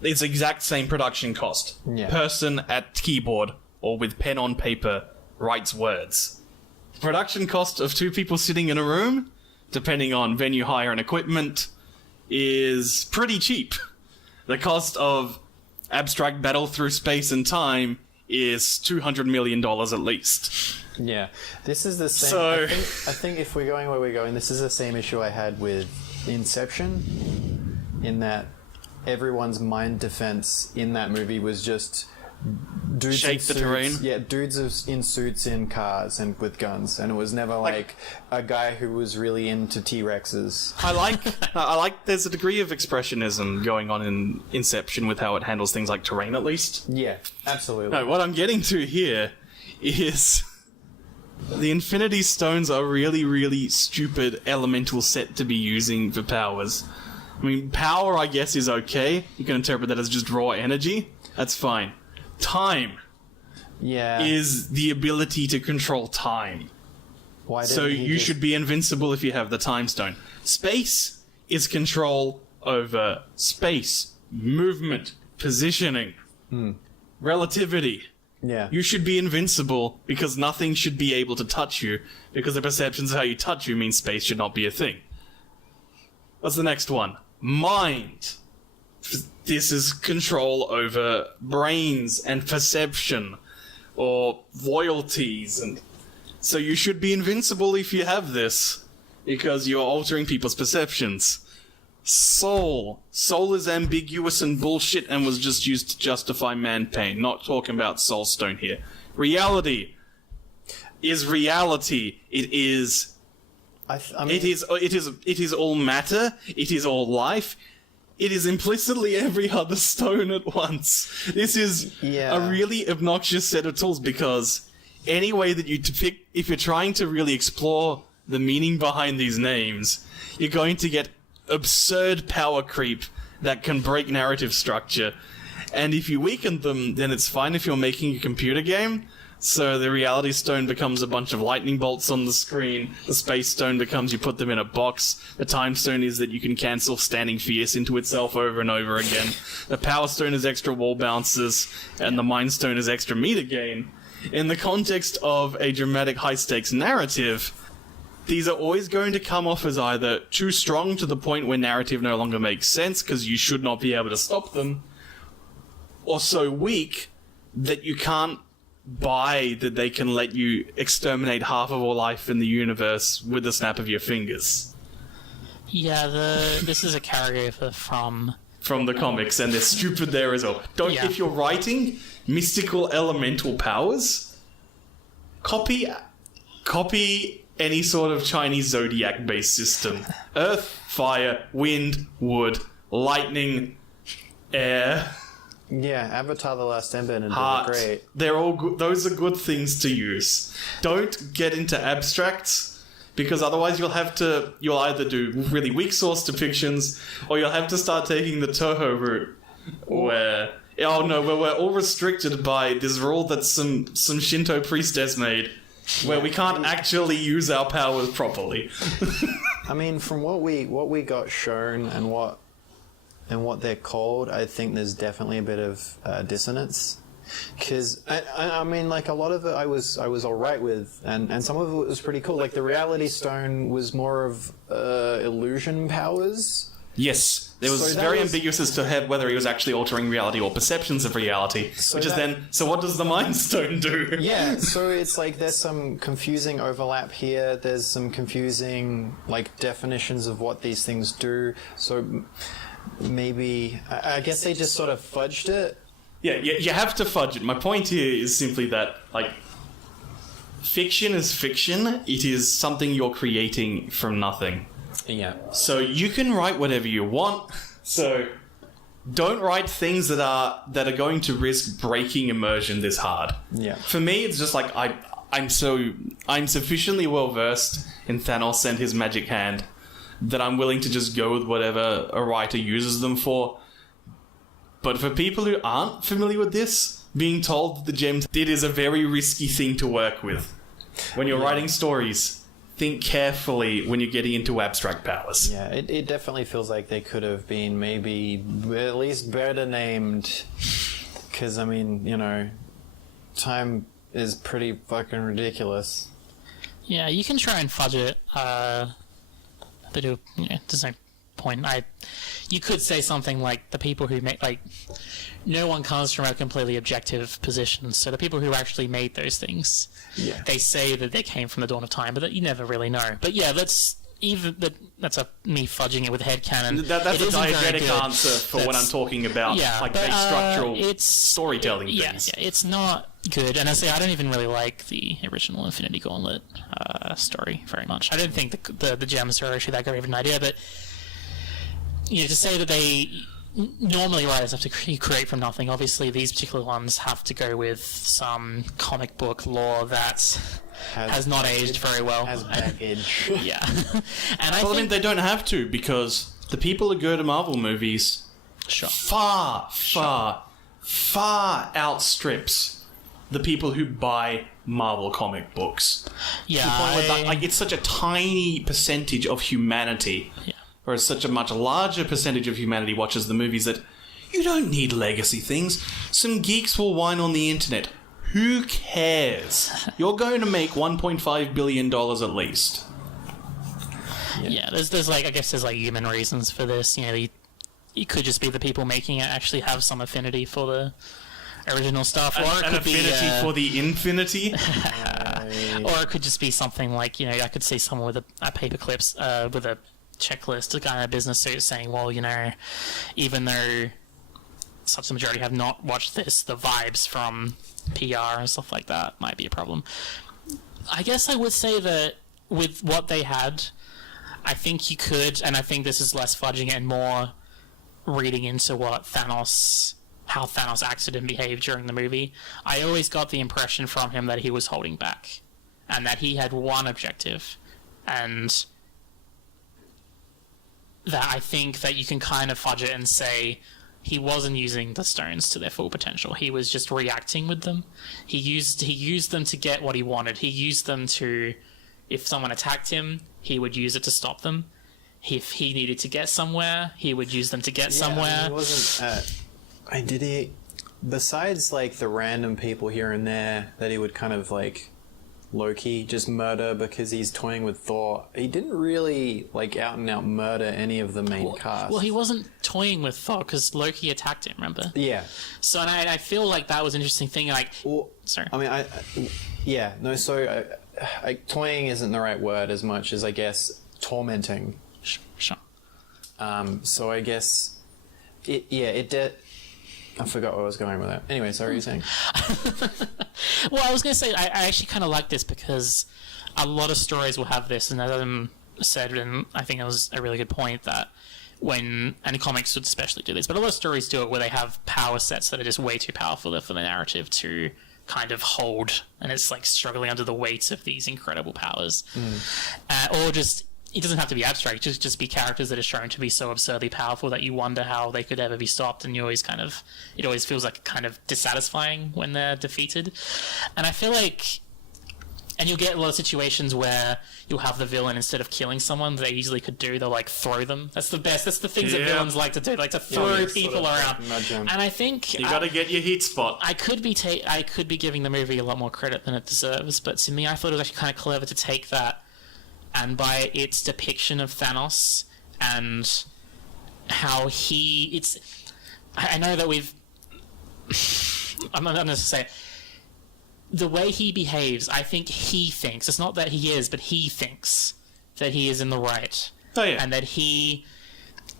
it's the exact same production cost. Yeah. Person at keyboard or with pen on paper writes words. Production cost of two people sitting in a room, depending on venue hire and equipment, is pretty cheap. The cost of abstract battle through space and time is $200 million at least. Yeah, this is the same. So- I think if we're going where we're going, this is the same issue I had with Inception, in that everyone's mind defense in that movie was just dudes Shape in the suits, terrain. Yeah, dudes in suits in cars and with guns, and it was never like a guy who was really into T-Rexes. I like. There's a degree of expressionism going on in Inception with how it handles things like terrain, at least. Yeah, absolutely. No, what I'm getting to here is the Infinity Stones are really, really stupid elemental set to be using for powers. I mean, power, I guess, is okay. You can interpret that as just raw energy. That's fine. Time Yeah. is the ability to control time. Why didn't So he you just- should be invincible if you have the time stone. Space is control over space, movement, positioning, relativity. Yeah. You should be invincible because nothing should be able to touch you, because the perceptions of how you touch you means space should not be a thing. What's the next one? Mind. This is control over brains and perception, or loyalties, and so you should be invincible if you have this, because you're altering people's perceptions. Soul. Soul is ambiguous and bullshit and was just used to justify man pain. Not talking about soul stone here. Reality is reality. It is. I mean, It is all matter. It is all life. It is implicitly every other stone at once. This is Yeah. a really obnoxious set of tools, because any way that you depict, if you're trying to really explore the meaning behind these names, you're going to get absurd power creep that can break narrative structure. And if you weaken them, then it's fine if you're making a computer game. So the reality stone becomes a bunch of lightning bolts on the screen. The space stone becomes you put them in a box. The time stone is that you can cancel standing fierce into itself over and over again. The power stone is extra wall bounces, and the mind stone is extra meter gain. In the context of a dramatic high-stakes narrative, these are always going to come off as either too strong to the point where narrative no longer makes sense because you should not be able to stop them, or so weak that you can't buy that they can let you exterminate half of all life in the universe with the snap of your fingers. Yeah, this is a character from From the comics, and they're stupid there as well. Yeah. If you're writing mystical elemental powers, copy any sort of Chinese zodiac-based system. Earth, fire, wind, wood, lightning, air, yeah, Avatar: The Last Airbender did heart. great. They're all good. Those are good things to use. Don't get into abstracts, because otherwise you'll either do really weak source depictions, or you'll have to start taking the Toho route, where we're all restricted by this rule that some Shinto priestess made, where we can't actually use our powers properly. I mean, from what we got shown and what they're called, I think there's definitely a bit of dissonance. Because I mean, like, a lot of it I was all right with, and some of it was pretty cool. Like, the Reality Stone was more of illusion powers. Yes, it was So that very was- ambiguous as to whether he was actually altering reality or perceptions of reality. So what does the Mind Stone do? Yeah, so it's like there's some confusing overlap here. There's some confusing, like, definitions of what these things do. So maybe I guess they just sort of fudged it. Yeah, you have to fudge it. My point here is simply that, like, fiction is fiction. It is something you're creating from nothing. Yeah. So you can write whatever you want. So don't write things that are going to risk breaking immersion this hard. Yeah. For me, it's just like I'm sufficiently well versed in Thanos and his magic hand that I'm willing to just go with whatever a writer uses them for. But for people who aren't familiar with this, being told that the gems, it is a very risky thing to work with. When you're writing stories, think carefully when you're getting into abstract powers. Yeah, it definitely feels like they could have been maybe at least better named. Because, I mean, you know, time is pretty fucking ridiculous. Yeah, you can try and fudge it. There's no point. You could say something like the people who make, like, no one comes from a completely objective position. So the people who actually made those things, Yeah. they say that they came from the dawn of time, but that you never really know. But yeah, let's that's me fudging it with headcanon. That's it a isn't very diegetic good. answer for when I'm talking about base structural storytelling things. Yeah, it's not good. And I say I don't even really like the original Infinity Gauntlet story very much. I don't think the gems are actually that great of an idea, but to say that they normally writers have to create from nothing. Obviously, these particular ones have to go with some comic book lore that has not aged very well. Has baggage. Yeah. And I mean, they don't have to, because the people who go to Marvel movies far outstrips the people who buy Marvel comic books. Yeah. To the point where it's such a tiny percentage of humanity. Yeah. Whereas such a much larger percentage of humanity watches the movies that you don't need legacy things. Some geeks will whine on the internet. Who cares? You're going to make $1.5 billion at least. Yeah, there's I guess there's human reasons for this. It could just be the people making it actually have some affinity for the original stuff, or it An could be affinity for the infinity. or it could just be something like I could see someone with a paper clips with a checklist, a guy in a business suit saying, well, even though such a majority have not watched this, the vibes from PR and stuff like that might be a problem. I guess I would say that with what they had, I think you could, and I think this is less fudging it and more reading into how Thanos acted and behaved during the movie. I always got the impression from him that he was holding back, and that he had one objective, and that I think that you can kind of fudge it and say he wasn't using the stones to their full potential. He was just reacting with them. He used them to get what he wanted. He used them to, if someone attacked him, he would use it to stop them. If he needed to get somewhere, he would use them to get somewhere. He wasn't. Did he? Besides, the random people here and there that he would kind of low-key just murder because he's toying with Thor, he didn't really out and out murder any of the main cast. Well, he wasn't toying with Thor because Loki attacked him, remember? Yeah. So, and I feel like that was an interesting thing. Sorry. I mean, toying isn't the right word as much as, I guess, tormenting. Sure. So I guess it did. I forgot where I was going with that. Anyway, so what were you saying? Well, I was going to say, I actually kind of like this because a lot of stories will have this, and as Adam said, and I think that was a really good point, that and comics would especially do this, but a lot of stories do it where they have power sets that are just way too powerful for the narrative to kind of hold, and it's struggling under the weight of these incredible powers. Or just, it doesn't have to be abstract, just be characters that are shown to be so absurdly powerful that you wonder how they could ever be stopped, and you always it always feels kind of dissatisfying when they're defeated. And I feel and you'll get a lot of situations where you'll have the villain, instead of killing someone they easily could do, they'll throw them. That's the things that villains like to do, to throw people around. And I think you gotta get your heat spot. I could be giving the movie a lot more credit than it deserves, but to me I thought it was actually kind of clever to take that, and by its depiction of Thanos and how I know that I'm not going to say it. The way he behaves, I think he thinks, it's not that he is, but he thinks that he is in the right. Oh, yeah. And that he,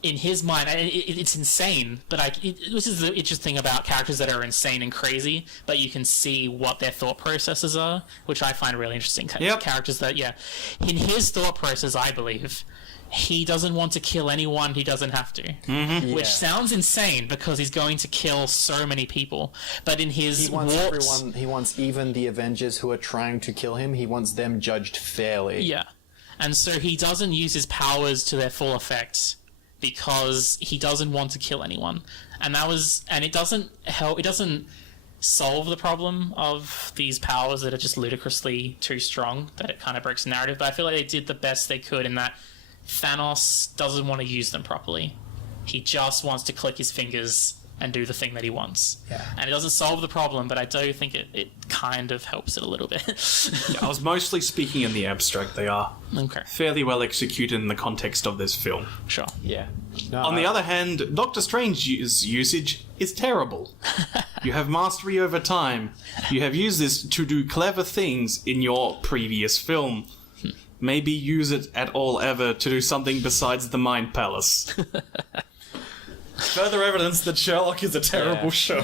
in his mind, it's insane, but this is the interesting thing about characters that are insane and crazy, but you can see what their thought processes are, which I find really interesting. Yep. Characters that, in his thought process, I believe, he doesn't want to kill anyone he doesn't have to. Mm-hmm. Which sounds insane because he's going to kill so many people. But in his he wants even the Avengers who are trying to kill him, he wants them judged fairly. Yeah. And so he doesn't use his powers to their full effect because he doesn't want to kill anyone. And it doesn't help, it doesn't solve the problem of these powers that are just ludicrously too strong, that it kind of breaks the narrative. But I feel like they did the best they could in that Thanos doesn't want to use them properly. He just wants to click his fingers and do the thing that he wants. Yeah. And it doesn't solve the problem, but I do think it kind of helps it a little bit. I was mostly speaking in the abstract. They are Okay. fairly well executed in the context of this film. Sure. Yeah. No, On the other hand, Doctor Strange's usage is terrible. You have mastery over time. You have used this to do clever things in your previous film. maybe use it at all ever to do something besides the Mind Palace. Further evidence that Sherlock is a terrible show.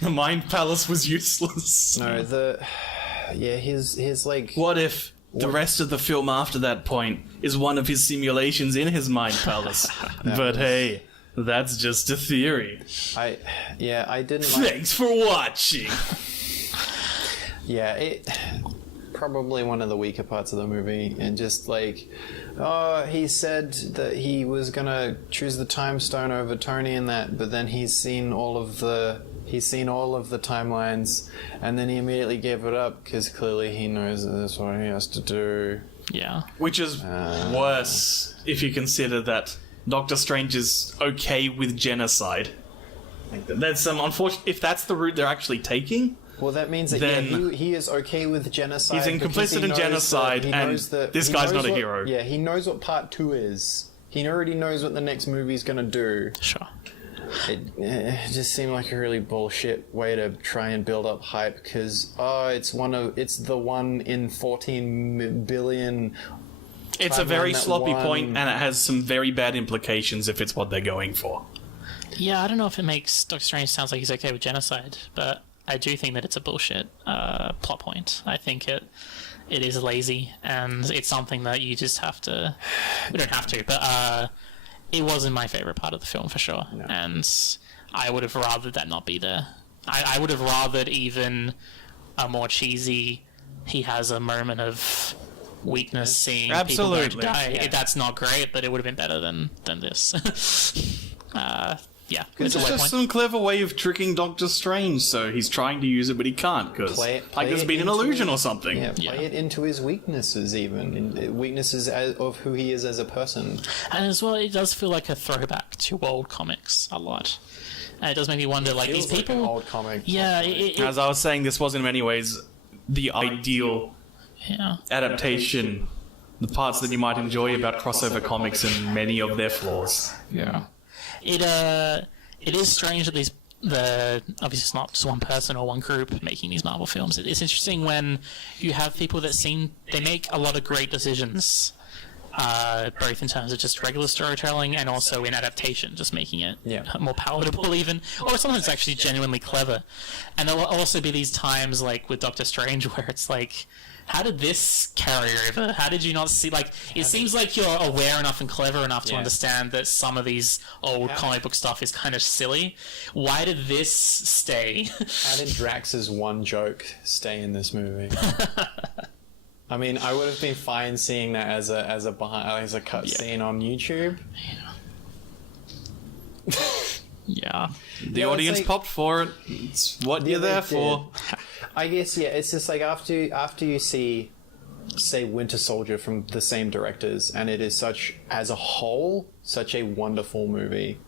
The Mind Palace was useless. No, his like... What if the rest of the film after that point is one of his simulations in his Mind Palace? But hey, that's just a theory. I didn't like... Thanks for watching! Yeah, it... Probably one of the weaker parts of the movie, and just like, he said that he was gonna choose the time stone over Tony and that, but then he's seen all of the timelines, and then he immediately gave it up because clearly he knows that that's what he has to do. Yeah. Which is worse if you consider that Doctor Strange is okay with genocide. Like, there's some unfortunate. If that's the route they're actually taking. Well, that means that then he is okay with genocide. He's complicit in genocide, and this guy's not a hero. Yeah, he knows what part 2 is. He already knows what the next movie's gonna do. Sure. It just seemed like a really bullshit way to try and build up hype because it's the one in 14 billion. It's a very sloppy point, and it has some very bad implications if it's what they're going for. Yeah, I don't know if it makes Doctor Strange sounds like he's okay with genocide, but I do think that it's a bullshit plot point. I think it is lazy, and it's something that you just have to... We don't have to, but it wasn't my favourite part of the film, for sure. No. And I would have rathered that not be there. I would have rathered even a more cheesy, he has a moment of weakness seeing people going to die. Yeah. That's not great, but it would have been better than this. Yeah, it's just some clever way of tricking Doctor Strange, so he's trying to use it, but he can't, because there's been an illusion or something. Yeah, play it into his weaknesses, even. Weaknesses of who he is as a person. And as well, it does feel like a throwback to old comics a lot. And it does make me wonder, like, these people... Like an old comic. Yeah, as I was saying, this was in many ways the ideal adaptation. The parts that you might enjoy about crossover comics and many of their flaws. Yeah. It is strange that obviously it's not just one person or one group making these Marvel films. It's interesting when you have people that they make a lot of great decisions, both in terms of just regular storytelling and also in adaptation, just making it more palatable even, or sometimes it's actually genuinely clever. And there will also be these times, like with Doctor Strange, where it's like, how did this carry over? How did you not see... Like, it seems like you're aware enough and clever enough to understand that some of these old comic book stuff is kind of silly. Why did this stay? How did Drax's one joke stay in this movie? I mean, I would have been fine seeing that as a cut scene on YouTube. Yeah. The audience popped for it. It's what you're there for. I guess, it's just like after you see, say, Winter Soldier from the same directors, and it is as a whole, such a wonderful movie.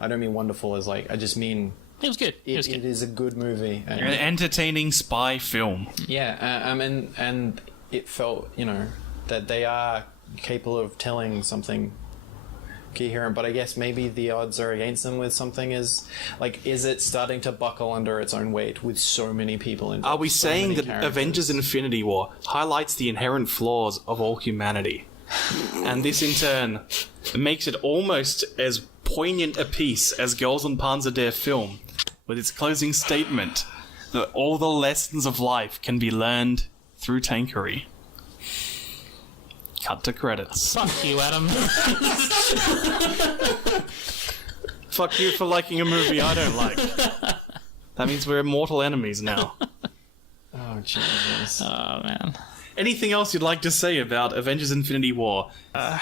I don't mean wonderful as like, I just mean... It was good. It is a good movie. An entertaining spy film. Yeah, and it felt, that they are capable of telling something coherent, but I guess maybe the odds are against them with something is it starting to buckle under its own weight with so many people involved? Are we saying that Avengers Infinity War highlights the inherent flaws of all humanity? And this in turn makes it almost as poignant a piece as Girls on Panzer der film, with its closing statement that all the lessons of life can be learned through tankery. Cut to credits. Fuck you, Adam. Fuck you for liking a movie I don't like. That means we're mortal enemies now. Oh, Jesus. Oh, man. Anything else you'd like to say about Avengers Infinity War? I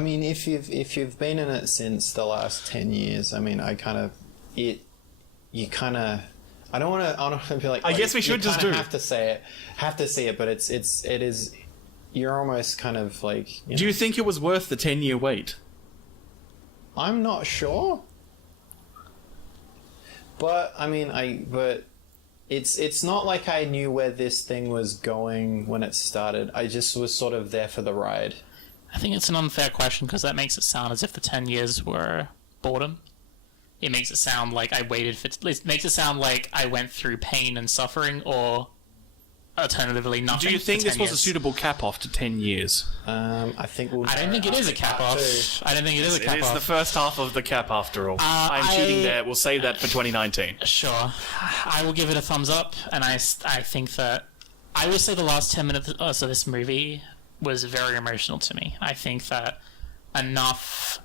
mean, if you've been in it since the last 10 years, I mean, I don't want to be like. I guess we should just have to see it, but it is. You're almost kind of like. Do you think it was worth the 10-year wait? I'm not sure, but I mean, it's not like I knew where this thing was going when it started. I just was sort of there for the ride. I think it's an unfair question because that makes it sound as if the 10 years were boredom. It makes it sound like I waited for... It makes it sound like I went through pain and suffering, or alternatively nothing. Do you think for 10 this was a years. suitable cap-off to 10 years? I think we'll. I don't think it is a cap off. I don't think it is a cap It is off. the first half of the cap, after all. I'm shooting there. We'll save that for 2019. Sure. I will give it a thumbs up, and I think that... I would say the last 10 minutes of this movie was very emotional to me. I think that enough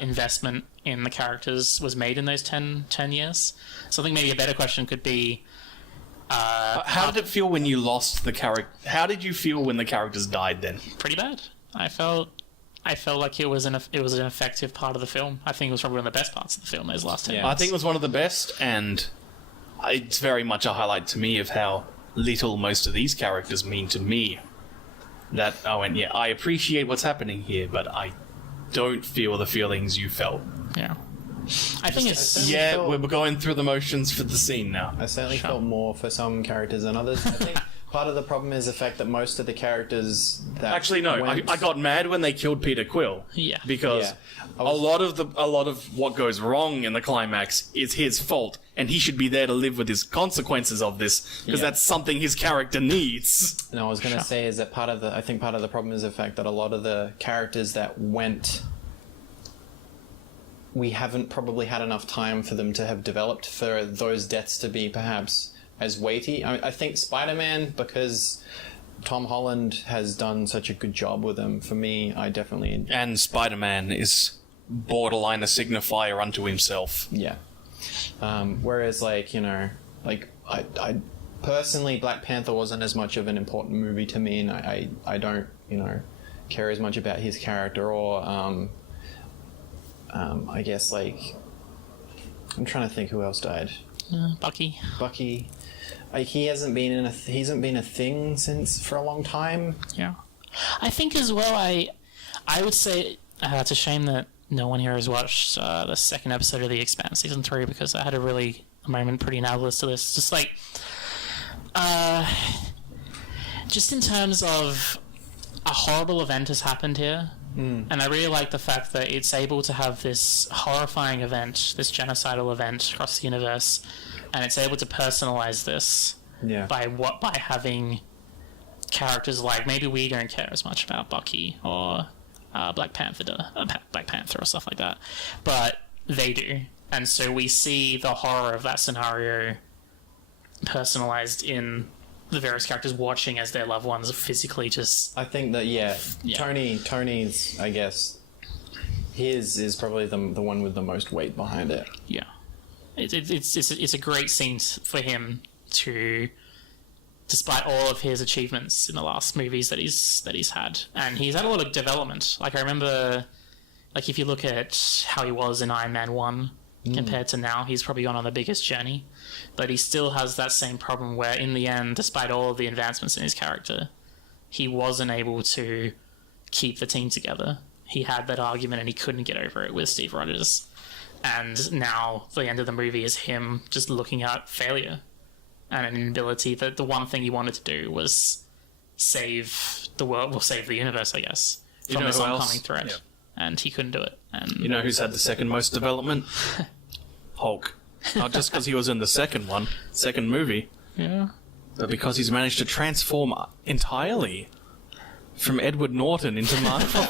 investment in the characters was made in those 10 years. So I think maybe a better question could be... How did it feel when you lost the character? How did you feel when the characters died then? pretty bad. I felt like it was an effective part of the film. I think it was probably one of the best parts of the film, those last 10 Yeah. minutes. I think it was one of the best, and it's very much a highlight to me of how little most of these characters mean to me. That I went, yeah, I appreciate what's happening here, but I don't feel the feelings you felt. Yeah. I think it's... Yeah, felt- we're going through the motions for the scene now. I certainly felt more for some characters than others. I think part of the problem is the fact that most of the characters that Actually, no. went- I got mad when they killed Peter Quill. Yeah. Because Yeah. a lot of what goes wrong in the climax is his fault, and he should be there to live with his consequences of this, because Yeah. that's something his character needs. No, I was going to say is that I think part of the problem is the fact that a lot of the characters that went, we haven't probably had enough time for them to have developed for those deaths to be perhaps as weighty. I think Spider-Man, because Tom Holland has done such a good job with them, for me, I definitely... And Spider-Man is borderline a signifier unto himself. Yeah. Whereas, like, I personally, Black Panther wasn't as much of an important movie to me, and I don't, care as much about his character, or, I guess, like, I'm trying to think who else died. Bucky. Bucky. Like, he hasn't been a thing for a long time. Yeah. I think as well, I would say it's a shame that no one here has watched the second episode of The Expanse season 3, because I had a moment pretty analogous to this. Just like, just in terms of a horrible event has happened here, and I really like the fact that it's able to have this horrifying event, this genocidal event across the universe, and it's able to personalize this Yeah. by having characters like, maybe we don't care as much about Bucky or Black Panther or stuff like that, but they do, and so we see the horror of that scenario personalized in the various characters watching as their loved ones physically just... I think that, yeah. Tony's, I guess, his is probably the one with the most weight behind it. Yeah. It's a great scene for him to, despite all of his achievements in the last movies that he's had, and he's had a lot of development. Like, I remember, like, if you look at how he was in Iron Man 1 compared to now, he's probably gone on the biggest journey, but he still has that same problem where, in the end, despite all of the advancements in his character, he wasn't able to keep the team together. He had that argument and he couldn't get over it with Steve Rogers. And now the end of the movie is him just looking at failure and an inability that the one thing he wanted to do was save the world, well, save the universe, I guess, You from know this who else? oncoming threat. Yeah. And he couldn't do it. And You know who's had the second most development? Hulk. Not just because he was in the second movie, yeah, but because he's managed to transform entirely from Edward Norton into Marvel.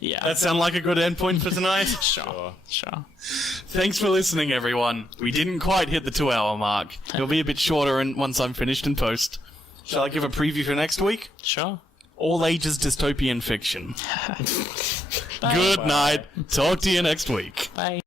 yeah, That sound like a good endpoint for tonight? sure. Thanks for listening, everyone. We didn't quite hit the 2-hour mark. It'll be a bit shorter once I'm finished in post. Shall I give a preview for next week? Sure. All ages dystopian fiction. Bye. Good night. Talk to you next week. Bye.